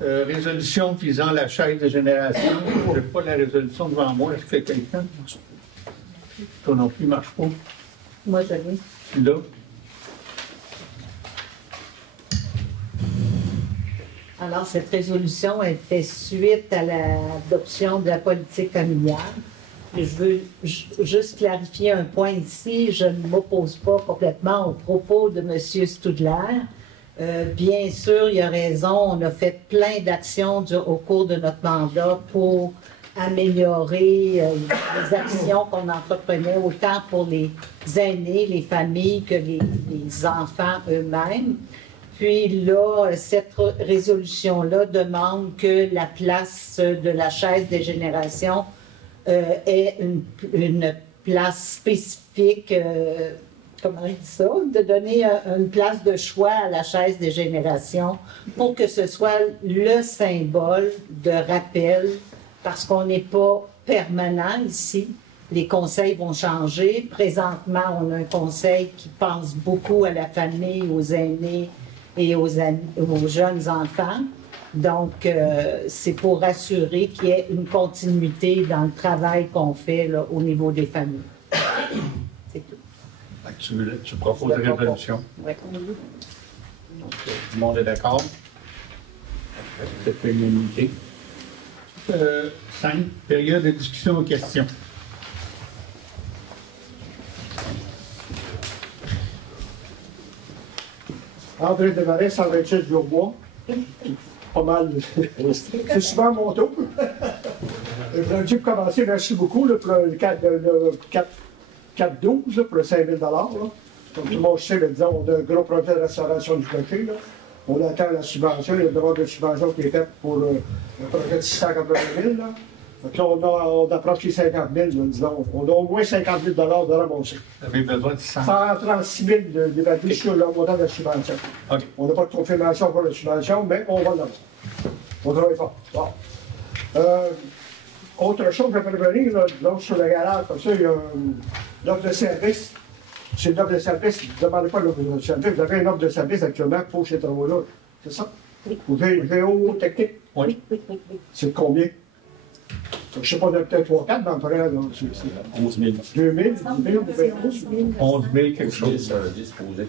résolution visant la chaise de génération. Je n'ai pas la résolution devant moi. Est-ce que quelqu'un? Toi non plus, ne marche pas. Moi, je l'ai. Là. Alors, cette résolution, elle fait suite à l'adoption de la politique familiale. Et je veux juste clarifier un point ici. Je ne m'oppose pas complètement aux propos de M. Stoudler. Bien sûr, il a raison. On a fait plein d'actions au cours de notre mandat pour améliorer les actions qu'on entreprenait, autant pour les aînés, les familles, que les enfants eux-mêmes. Puis là, cette résolution-là demande que la place de la chaise des générations ait une place spécifique, comment on dit ça, de donner une place de choix à la chaise des générations pour que ce soit le symbole de rappel, parce qu'on n'est pas permanent ici. Les conseils vont changer. Présentement, on a un conseil qui pense beaucoup à la famille, aux aînés et aux jeunes enfants. Donc, c'est pour assurer qu'il y ait une continuité dans le travail qu'on fait là, au niveau des familles. C'est tout. Tu proposes la résolution. Oui. Donc, tout le monde est d'accord? C'est unanimité. 5. Période de discussion aux questions. André Desmarais, 126 Jourdbois. Pas mal. C'est souvent mon tour. Je voudrais dire pour commencer, merci beaucoup là, pour le 4-12 pour le 5 000 là. Comme tout le monde sait, disons, on a un gros projet de restauration du clocher. On attend la subvention, il y a une demande de subvention qui est faite pour un projet de 680 000. Là. Donc là, on approche les 50 000, là, disons. On a au moins 50 000 de ramasser. Vous avez besoin de 100 136 000 d'évaluer sur le montant de la subvention. Okay. On n'a pas de confirmation pour la subvention, mais on va l'avoir. On travaille fort. Bon. Autre chose que je vais revenir, là, sur le garage, comme ça, il y a l'offre de service. C'est une offre de service. Vous ne demandez pas l'offre de service. Vous avez une offre de service actuellement pour ces travaux-là. C'est ça? Oui. Vous avez VO technique? Oui. C'est combien? Je ne sais pas, peut-être 3-4 dans le prêt. 11 000. 2 000, 10 000, 11 000 quelque chose. Ça a disposé.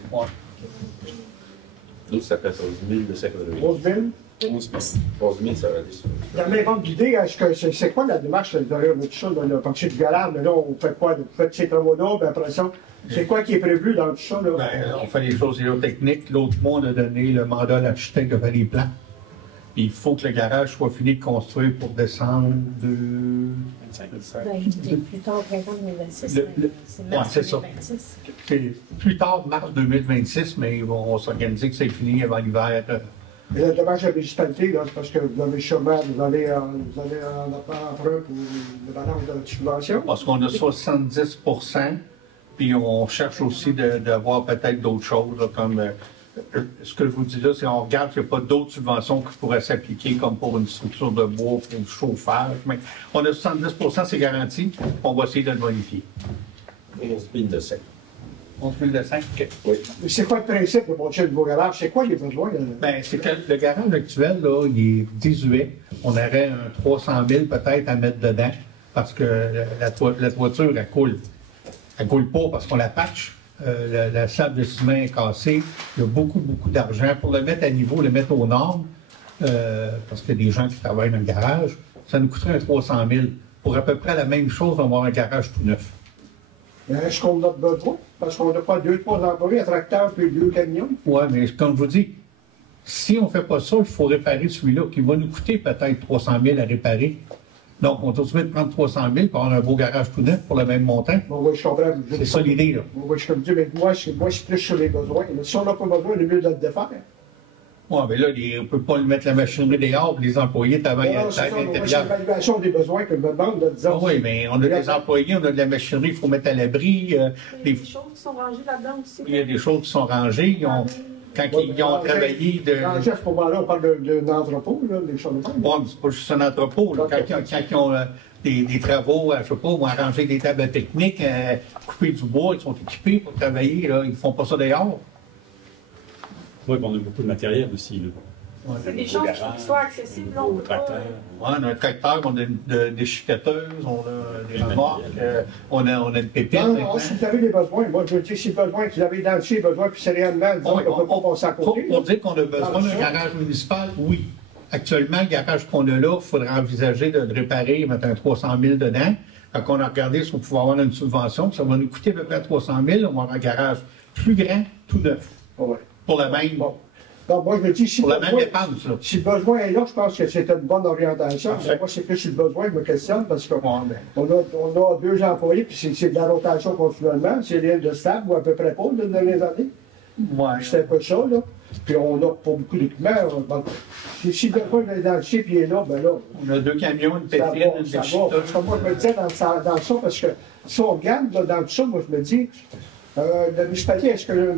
Nous, ça fait 11 000 de 50 000. 11 000? 11 000, ça va disposer. La même vente d'idée, c'est quoi la démarche derrière tout ça? Là, parce que c'est du garage, mais là, on fait quoi? Vous faites ces travaux-là, puis après ça, c'est quoi qui est prévu dans tout ça? Là? Ben, on fait les choses géotechniques. L'autre mois, on a donné le mandat à l'architecte de faire les plans. Il faut que le garage soit fini de construire pour décembre de... 25 Plus tard, printemps 2026. C'est mars c'est ça. 2026. C'est plus tard, mars 2026, mais ils vont s'organiser que c'est fini avant l'hiver. Et la démarche de la municipalité, là, c'est parce que vous avez sûrement, vous allez en emprunt pour le balance de la subvention. Parce qu'on a 70 %, puis on cherche aussi d'avoir peut-être d'autres choses, là, comme... ce que je vous dis là, c'est qu'on regarde qu'il n'y a pas d'autres subventions qui pourraient s'appliquer, comme pour une structure de bois, pour du chauffage. Mais on a 70 %, c'est garanti. On va essayer de le modifier. 11 000 de 5. 11 000 de 5? OK. Oui. C'est quoi le principe de bâtir le nouveau garage? C'est quoi les besoins? Bien, c'est que le garage actuel, là, il est désuet. On aurait un 300 000 peut-être à mettre dedans, parce que la toiture, elle coule. Elle coule pas parce qu'on la patche. La sable de ciment est cassée. Il y a beaucoup d'argent. Pour le mettre à niveau, le mettre aux normes, parce qu'il y a des gens qui travaillent dans le garage, ça nous coûterait un 300 000. Pour à peu près la même chose, on va avoir un garage tout neuf. Est-ce qu'on a besoin? Parce qu'on n'a pas 2-3 employés, un tracteur puis 2 camions. Oui, mais comme je vous dis, si on ne fait pas ça, il faut réparer celui-là, qui va nous coûter peut-être 300 000 à réparer. Donc, on doit de prendre 300 000 pour avoir un beau garage tout neuf pour le même montant. Bon, oui, je comprends. C'est ça l'idée, là. Oui, je comprends. Mais moi, je suis plus sur les besoins. Mais si on n'a pas besoin, il est mieux de le défaire. Oui, mais là, on ne peut pas mettre la machinerie dehors, puis les employés travaillent à C'est l'intérieur. l'évaluation des besoins que je me demande de dire. Oui, mais on a des employés, on a de la machinerie, il faut mettre à l'abri. Il y a des choses qui sont rangées là-dedans aussi. Il y a des choses qui sont rangées. Quand ils ont travaillé de... À ce moment-là, on parle d'un entrepôt, là, des choses de même. Oui, mais c'est pas juste un entrepôt. Là. Quand ils ont des travaux, je ne sais pas, vont arranger des tables techniques, couper du bois, ils sont équipés pour travailler. Là. Ils ne font pas ça dehors. Oui, on a beaucoup de matériel aussi. Là. C'est des choses qui soient accessibles. On peut pas... Ouais, on a un tracteur, on a une déchiqueteuse, on a des remorques, on a une pépite. Non, si vous avez des besoins, moi je veux dire, si le besoin, que vous avez identifié le besoin, puis c'est réellement, disons, on ne peut pas passer à côté. Pour dire qu'on a besoin d'un garage municipal, oui. Actuellement, le garage qu'on a là, il faudrait envisager de le réparer, mettre un 300 000 dedans. Quand on a regardé si on pouvait avoir une subvention, puis ça va nous coûter à peu près 300 000, on va avoir un garage plus grand, tout neuf. Ouais. Pour la même. Bon. Donc, moi, je me dis, si pour la même dépense, là. Si le besoin est là, je pense que c'est une bonne orientation. Moi, c'est plus sur le besoin que je me questionne parce qu'on on a 2 employés, puis c'est de la rotation continuellement. C'est rien de stable, ou à peu près pas, dans les dernières années. Ouais. C'est un peu ça, là. Puis on n'a pas beaucoup d'équipements. Si le besoin est dans le chip, il est là, ben là. On a 2 camions, une pétine, une déchiqueteuse. Moi, je me disais dans ça, parce que si on regarde là, dans tout ça, moi, je me dis, la municipalité, est-ce que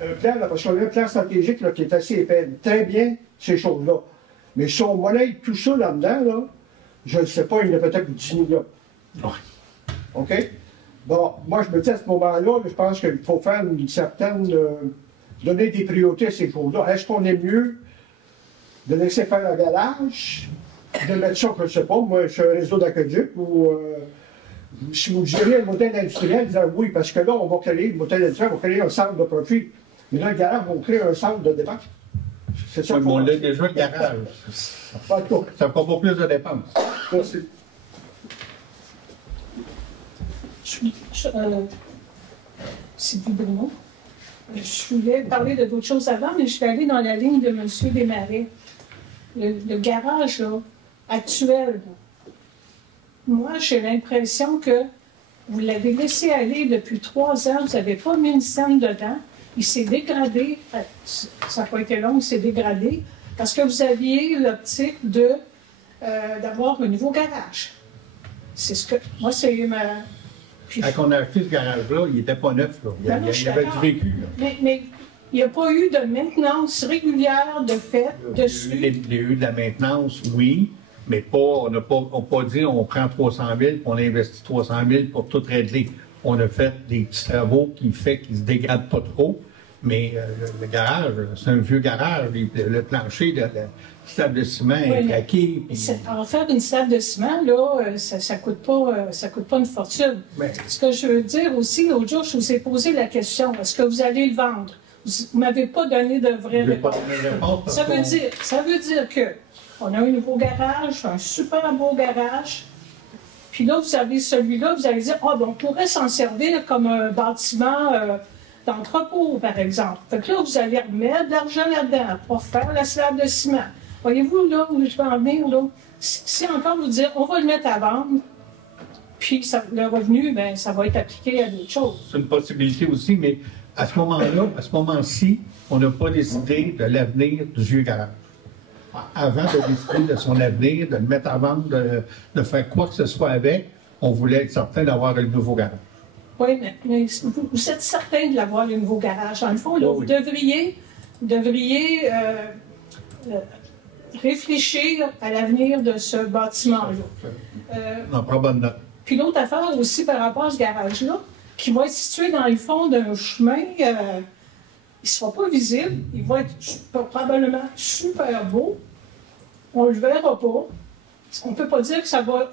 un plan, là, parce qu'on a un plan stratégique là, qui est assez épais, très bien, ces choses-là. Mais si on monnaie tout ça là-dedans, là, je ne sais pas, il y en a peut-être 10 millions. Ouais. OK? Bon, moi, je me dis à ce moment-là, je pense qu'il faut faire une certaine. Donner des priorités à ces choses-là. Est-ce qu'on est mieux de laisser faire un garage, de mettre ça, je ne sais pas, moi, sur un réseau d'aqueduc, ou si vous diriez le modèle industriel, disant oui, parce que là, on va créer, le modèle industriel, on va créer un centre de profit. Mais là, le garage, on va créer un centre de dépenses. C'est ça. Oui, mais on l'a déjà, le garage. Ça ne prend pas plus de dépenses. Merci. C'est plus Bruno. Je voulais parler de d'autres choses avant, mais je suis allée dans la ligne de M. Desmarais. Le garage là, actuel, là. Moi, j'ai l'impression que vous l'avez laissé aller depuis 3 ans, vous n'avez pas mis une scène dedans. Il s'est dégradé, ça n'a pas été long, il s'est dégradé, parce que vous aviez l'optique d'avoir un nouveau garage. C'est ce que. Moi, c'est ma. Puis, quand on a acheté ce garage-là, il n'était pas neuf. Là. Il y avait du vécu. Mais il n'y a pas eu de maintenance régulière de fait dessus. Il y a eu de la maintenance, oui, mais pas, on n'a pas dit on prend 300 000 et on investit 300 000 pour tout régler. On a fait des petits travaux qui fait qu'il ne se dégrade pas trop, mais le garage, c'est un vieux garage. Le plancher, le slab de ciment est craqué. En faire une slab de ciment, là, ça ne coûte pas une fortune. Mais, ce que je veux dire aussi, l'autre jour, je vous ai posé la question, est-ce que vous allez le vendre? Vous ne m'avez pas donné de vraie réponse. Ça veut dire que on a un nouveau garage, un super beau garage. Puis là, vous avez celui-là, vous allez dire, on pourrait s'en servir comme un bâtiment d'entrepôt, par exemple. Fait que là, vous allez remettre de l'argent là-dedans pour faire la slab de ciment. Voyez-vous, là, où je vais en venir, là? Si encore vous dire, on va le mettre à vendre, puis le revenu, ben, ça va être appliqué à d'autres choses. C'est une possibilité aussi, mais à ce moment-là, à ce moment-ci, on n'a pas décidé de l'avenir du vieux garage. Avant de décider de son avenir, de le mettre à vendre, de faire quoi que ce soit avec, on voulait être certain d'avoir le nouveau garage. Oui, mais vous êtes certain de l'avoir, le nouveau garage. Dans le fond, là, vous devriez réfléchir à l'avenir de ce bâtiment-là. On prend bonne note. Puis l'autre affaire aussi par rapport à ce garage-là, qui va être situé dans le fond d'un chemin, il ne sera pas visible, il va être probablement super beau, on ne le verra pas. On ne peut pas dire que ça va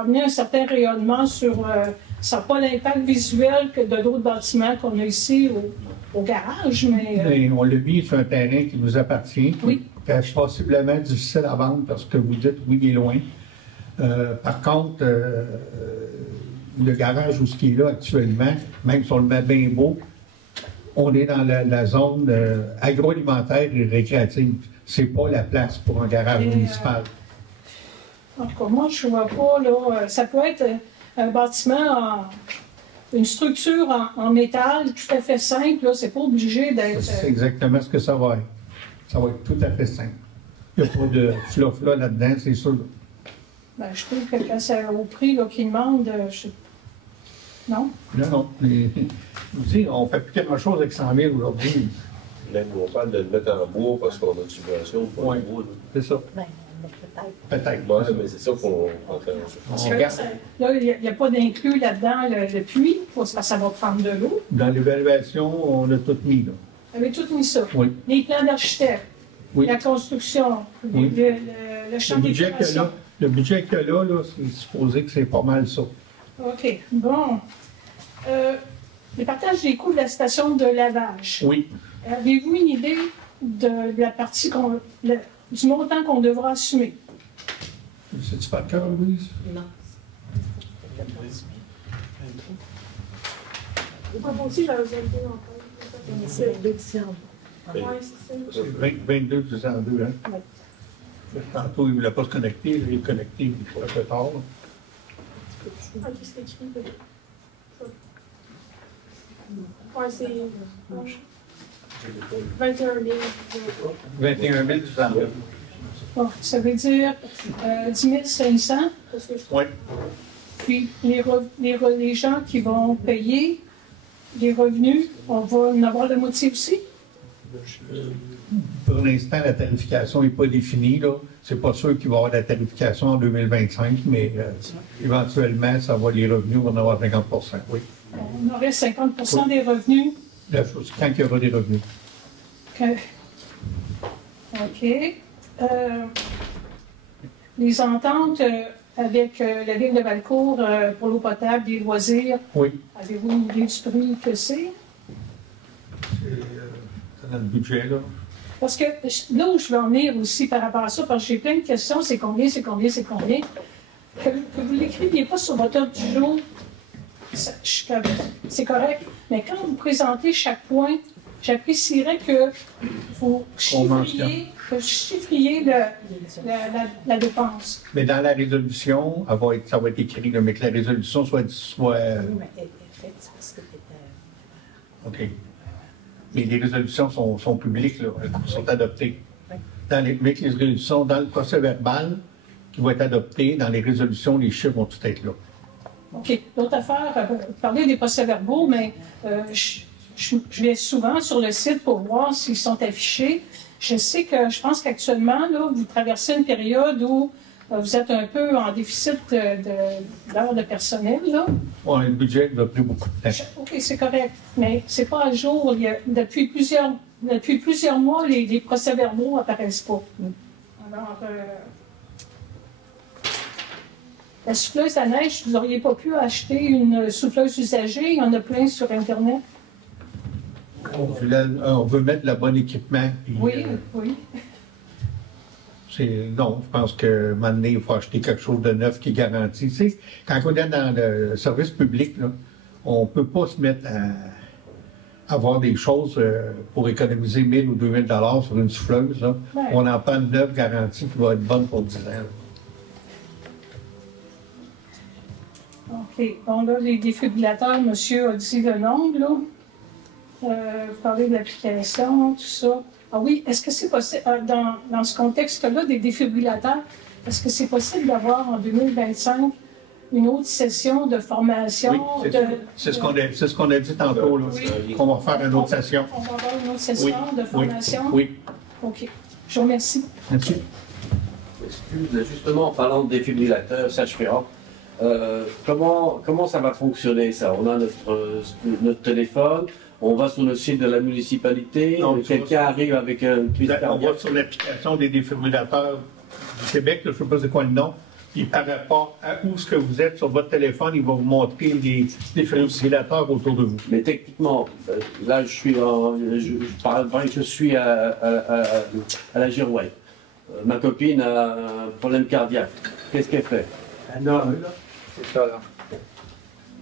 amener un certain rayonnement sur... ça n'a pas l'impact visuel que de d'autres bâtiments qu'on a ici au garage, mais... On l'a mis sur un terrain qui nous appartient, oui. Qui est possiblement difficile à vendre parce que vous dites, oui, il est loin. Par contre, le garage où ce qui est là actuellement, même si on le met bien beau, on est dans la zone agroalimentaire et récréative. C'est pas la place pour un garage municipal. En tout cas, moi, je ne vois pas, là, ça peut être un bâtiment, une structure en métal tout à fait simple, là, c'est pas obligé d'être... C'est exactement ce que ça va être. Ça va être tout à fait simple. Il n'y a pas de fluff là-dedans, c'est sûr. Ben, je trouve que quand c'est au prix qu'il demande, non? Non. Mais, on ne fait plus quelque chose avec 100 000 aujourd'hui. Même on parle de le mettre en bois parce qu'on a une subvention pour le bois. C'est ça. Ben, peut-être. Oui, mais c'est ça qu'on regarde. Là, il n'y a pas d'inclus là-dedans le puits, parce que ça va prendre de l'eau. Dans l'évaluation, on a tout mis. Là. Vous avez tout mis ça. Oui. Les plans d'architecte, Oui. la construction, Oui. le champ Le budget qu'il y a d'épuration. là, c'est supposé que c'est pas mal ça. OK, bon. Le partage des coûts de la station de lavage. Oui. Avez-vous une idée de la partie du montant qu'on devra assumer? C'est-tu pas le cas, Louise? Non. Vous aussi, j'avais calculé encore. C'est 200. Ouais, c'est ça. C'est 22 202, hein? Oui. Tantôt, il ne voulait pas se connecter, il est connecté, il faut un peu tard. Ah, c'est écrit. Ouais, c'est 21 000. 21 202. Bon, ça veut dire 10 500. Oui. Puis les gens qui vont payer les revenus, on va en avoir la moitié aussi? Pour l'instant, la tarification n'est pas définie. Ce n'est pas sûr qu'il va y avoir la tarification en 2025, mais éventuellement, ça va, les revenus vont en avoir 50 oui. On aurait 50 des revenus. La chose, quand il y aura des revenus. OK. Les ententes avec la Ville de Valcourt pour l'eau potable, des loisirs, Oui. avez-vous une idée du prix que c'est? C'est dans le budget, là. Parce que là où je veux en venir aussi par rapport à ça, parce que j'ai plein de questions, c'est combien, c'est combien, c'est combien. Que vous ne l'écriviez pas sur votre ordre du jour, c'est correct. Mais quand vous présentez chaque point, j'apprécierais que vous chiffriez la dépense. Mais dans la résolution, ça va être écrit, là, mais que la résolution soit... Oui, mais elle est faite, c'est parce que OK. Mais les résolutions sont publiques, là, elles sont adoptées. Avec les résolutions, dans le procès verbal qui va être adopté, dans les résolutions, les chiffres vont tout être là. OK. L'autre affaire, vous parlez des procès-verbaux, mais je vais souvent sur le site pour voir s'ils sont affichés. Je pense qu'actuellement, là, vous traversez une période où vous êtes un peu en déficit d'heures de personnel, là. Oui, le budget a pris beaucoup de temps. OK, c'est correct, mais c'est pas à jour. Depuis plusieurs mois, les procès-verbaux n'apparaissent pas. Alors, la souffleuse à neige, vous n'auriez pas pu acheter une souffleuse usagée? Il y en a plein sur Internet. On veut mettre le bon équipement. Puis, Oui, oui. Non, je pense que maintenant, il faut acheter quelque chose de neuf qui est garanti. Tu sais, quand on est dans le service public, là, on ne peut pas se mettre à avoir des choses pour économiser 1 000 ou 2 000 sur une souffleuse. Là. Ouais. On en prend une neuve garantie qui va être bonne pour 10 ans. Là. OK. Bon, là, les défibrillateurs, monsieur a dit le nombre, là. Vous parlez de l'application, tout ça. Ah oui, est-ce que c'est possible, dans ce contexte-là des défibrillateurs, est-ce que c'est possible d'avoir en 2025 une autre session de formation? Oui, c'est ce qu'on a dit tantôt, là. Oui. On va faire une autre session. On va avoir une autre session de formation? Oui. OK. Je vous remercie. Merci. Excuse, justement, en parlant de défibrillateur, Serge Ferrand, comment ça va fonctionner, ça? On a notre téléphone, on va sur le site de la municipalité, quelqu'un arrive avec un twist On va sur l'application des défibrillateurs du Québec, là, je ne sais pas c'est quoi le nom, et par rapport à où ce que vous êtes sur votre téléphone, il va vous montrer des défibrillateurs autour de vous. Mais techniquement, là je suis à la Girouette. Ma copine a un problème cardiaque. Qu'est-ce qu'elle fait? Non, c'est ça là.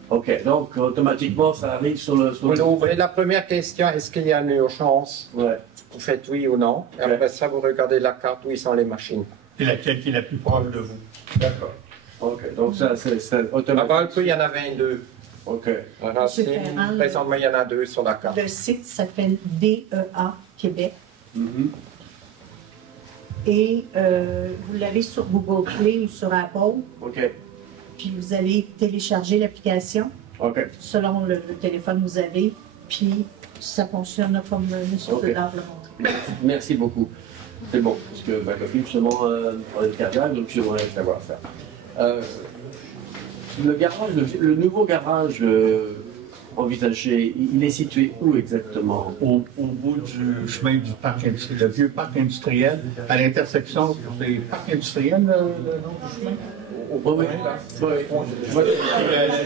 Ok, donc automatiquement ça arrive sur le... Vous ouvrez la première question, est-ce qu'il y a une urgence? Ouais. Vous faites oui ou non. Et après ça, vous regardez la carte où sont les machines. C'est laquelle qui est la plus proche de vous. D'accord. Ok, donc ça c'est automatique. À Valcourt, il y en a 22. Ok. Présentement, il y en a 2 sur la carte. Le site s'appelle DEA Québec. Mm-hmm. Et vous l'avez sur Google Play ou sur Apple. Ok. Puis vous allez télécharger l'application selon le téléphone que vous avez. Puis ça fonctionne comme M. Sedard l'a montré. Merci beaucoup. C'est bon, parce que ma copine, justement, problème cardiaque, donc j'aimerais savoir ça. Le garage, le nouveau garage envisagé, il est situé où exactement? Au bout du chemin du parc industriel, le vieux parc industriel, à l'intersection des parcs industriels, le nom du chemin? Oui,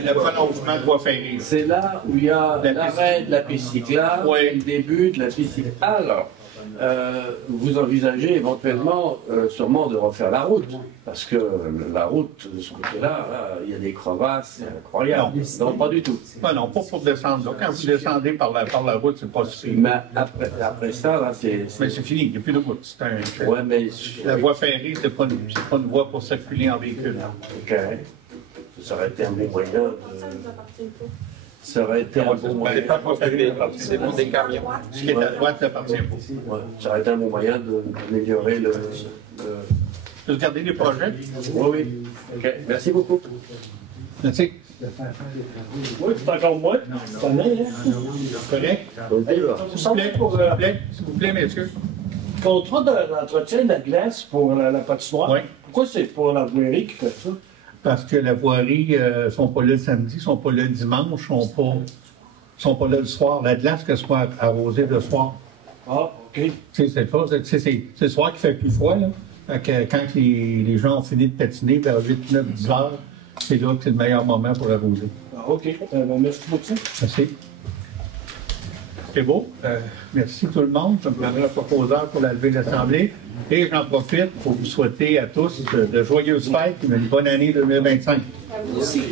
Le prolongement de voie ferrée. C'est là où il y a l'arrêt de la piste cyclable, le début de la piste cyclable. Alors, vous envisagez éventuellement sûrement de refaire la route, parce que la route de ce côté-là, il y a des crevasses, c'est incroyable. Non, pas du tout. Non, pas pour descendre. Donc, quand vous descendez par la route, c'est pas suffisant. Mais après ça, là, c'est... Mais c'est fini, il n'y a plus de route. Ouais, mais... La voie ferrée, c'est pas une voie pour circuler en véhicule. OK. Ça aurait été un bon moyen de... Ça nous appartient pas. Ça aurait été un bon moyen. C'est pour des camions. Ce qui est à droite n'appartient pas. Ouais, ça aurait été un bon moyen d'améliorer le... Vous gardez les projets? Oui. OK. Merci beaucoup. Merci. Oui, c'est encore moi. Correct? S'il vous plaît, messieurs. Contrat d'entretien de la glace pour la patinoire. Oui. Pourquoi c'est pour la voirie qui fait ça? Parce que la voirie ne sont pas là le samedi, ne sont pas là le dimanche, sont pas là le soir. La glace que soit arrosée le soir. Ah, OK. C'est le soir qui fait plus froid, là. Fait que quand les gens ont fini de patiner vers 8, 9, 10 heures, c'est là que c'est le meilleur moment pour arroser. Ah, OK. Merci beaucoup. Merci. C'est beau. Merci tout le monde. Je me prendrai un proposeur pour la levée de l'Assemblée. Et j'en profite pour vous souhaiter à tous de joyeuses fêtes et une bonne année 2025. Merci.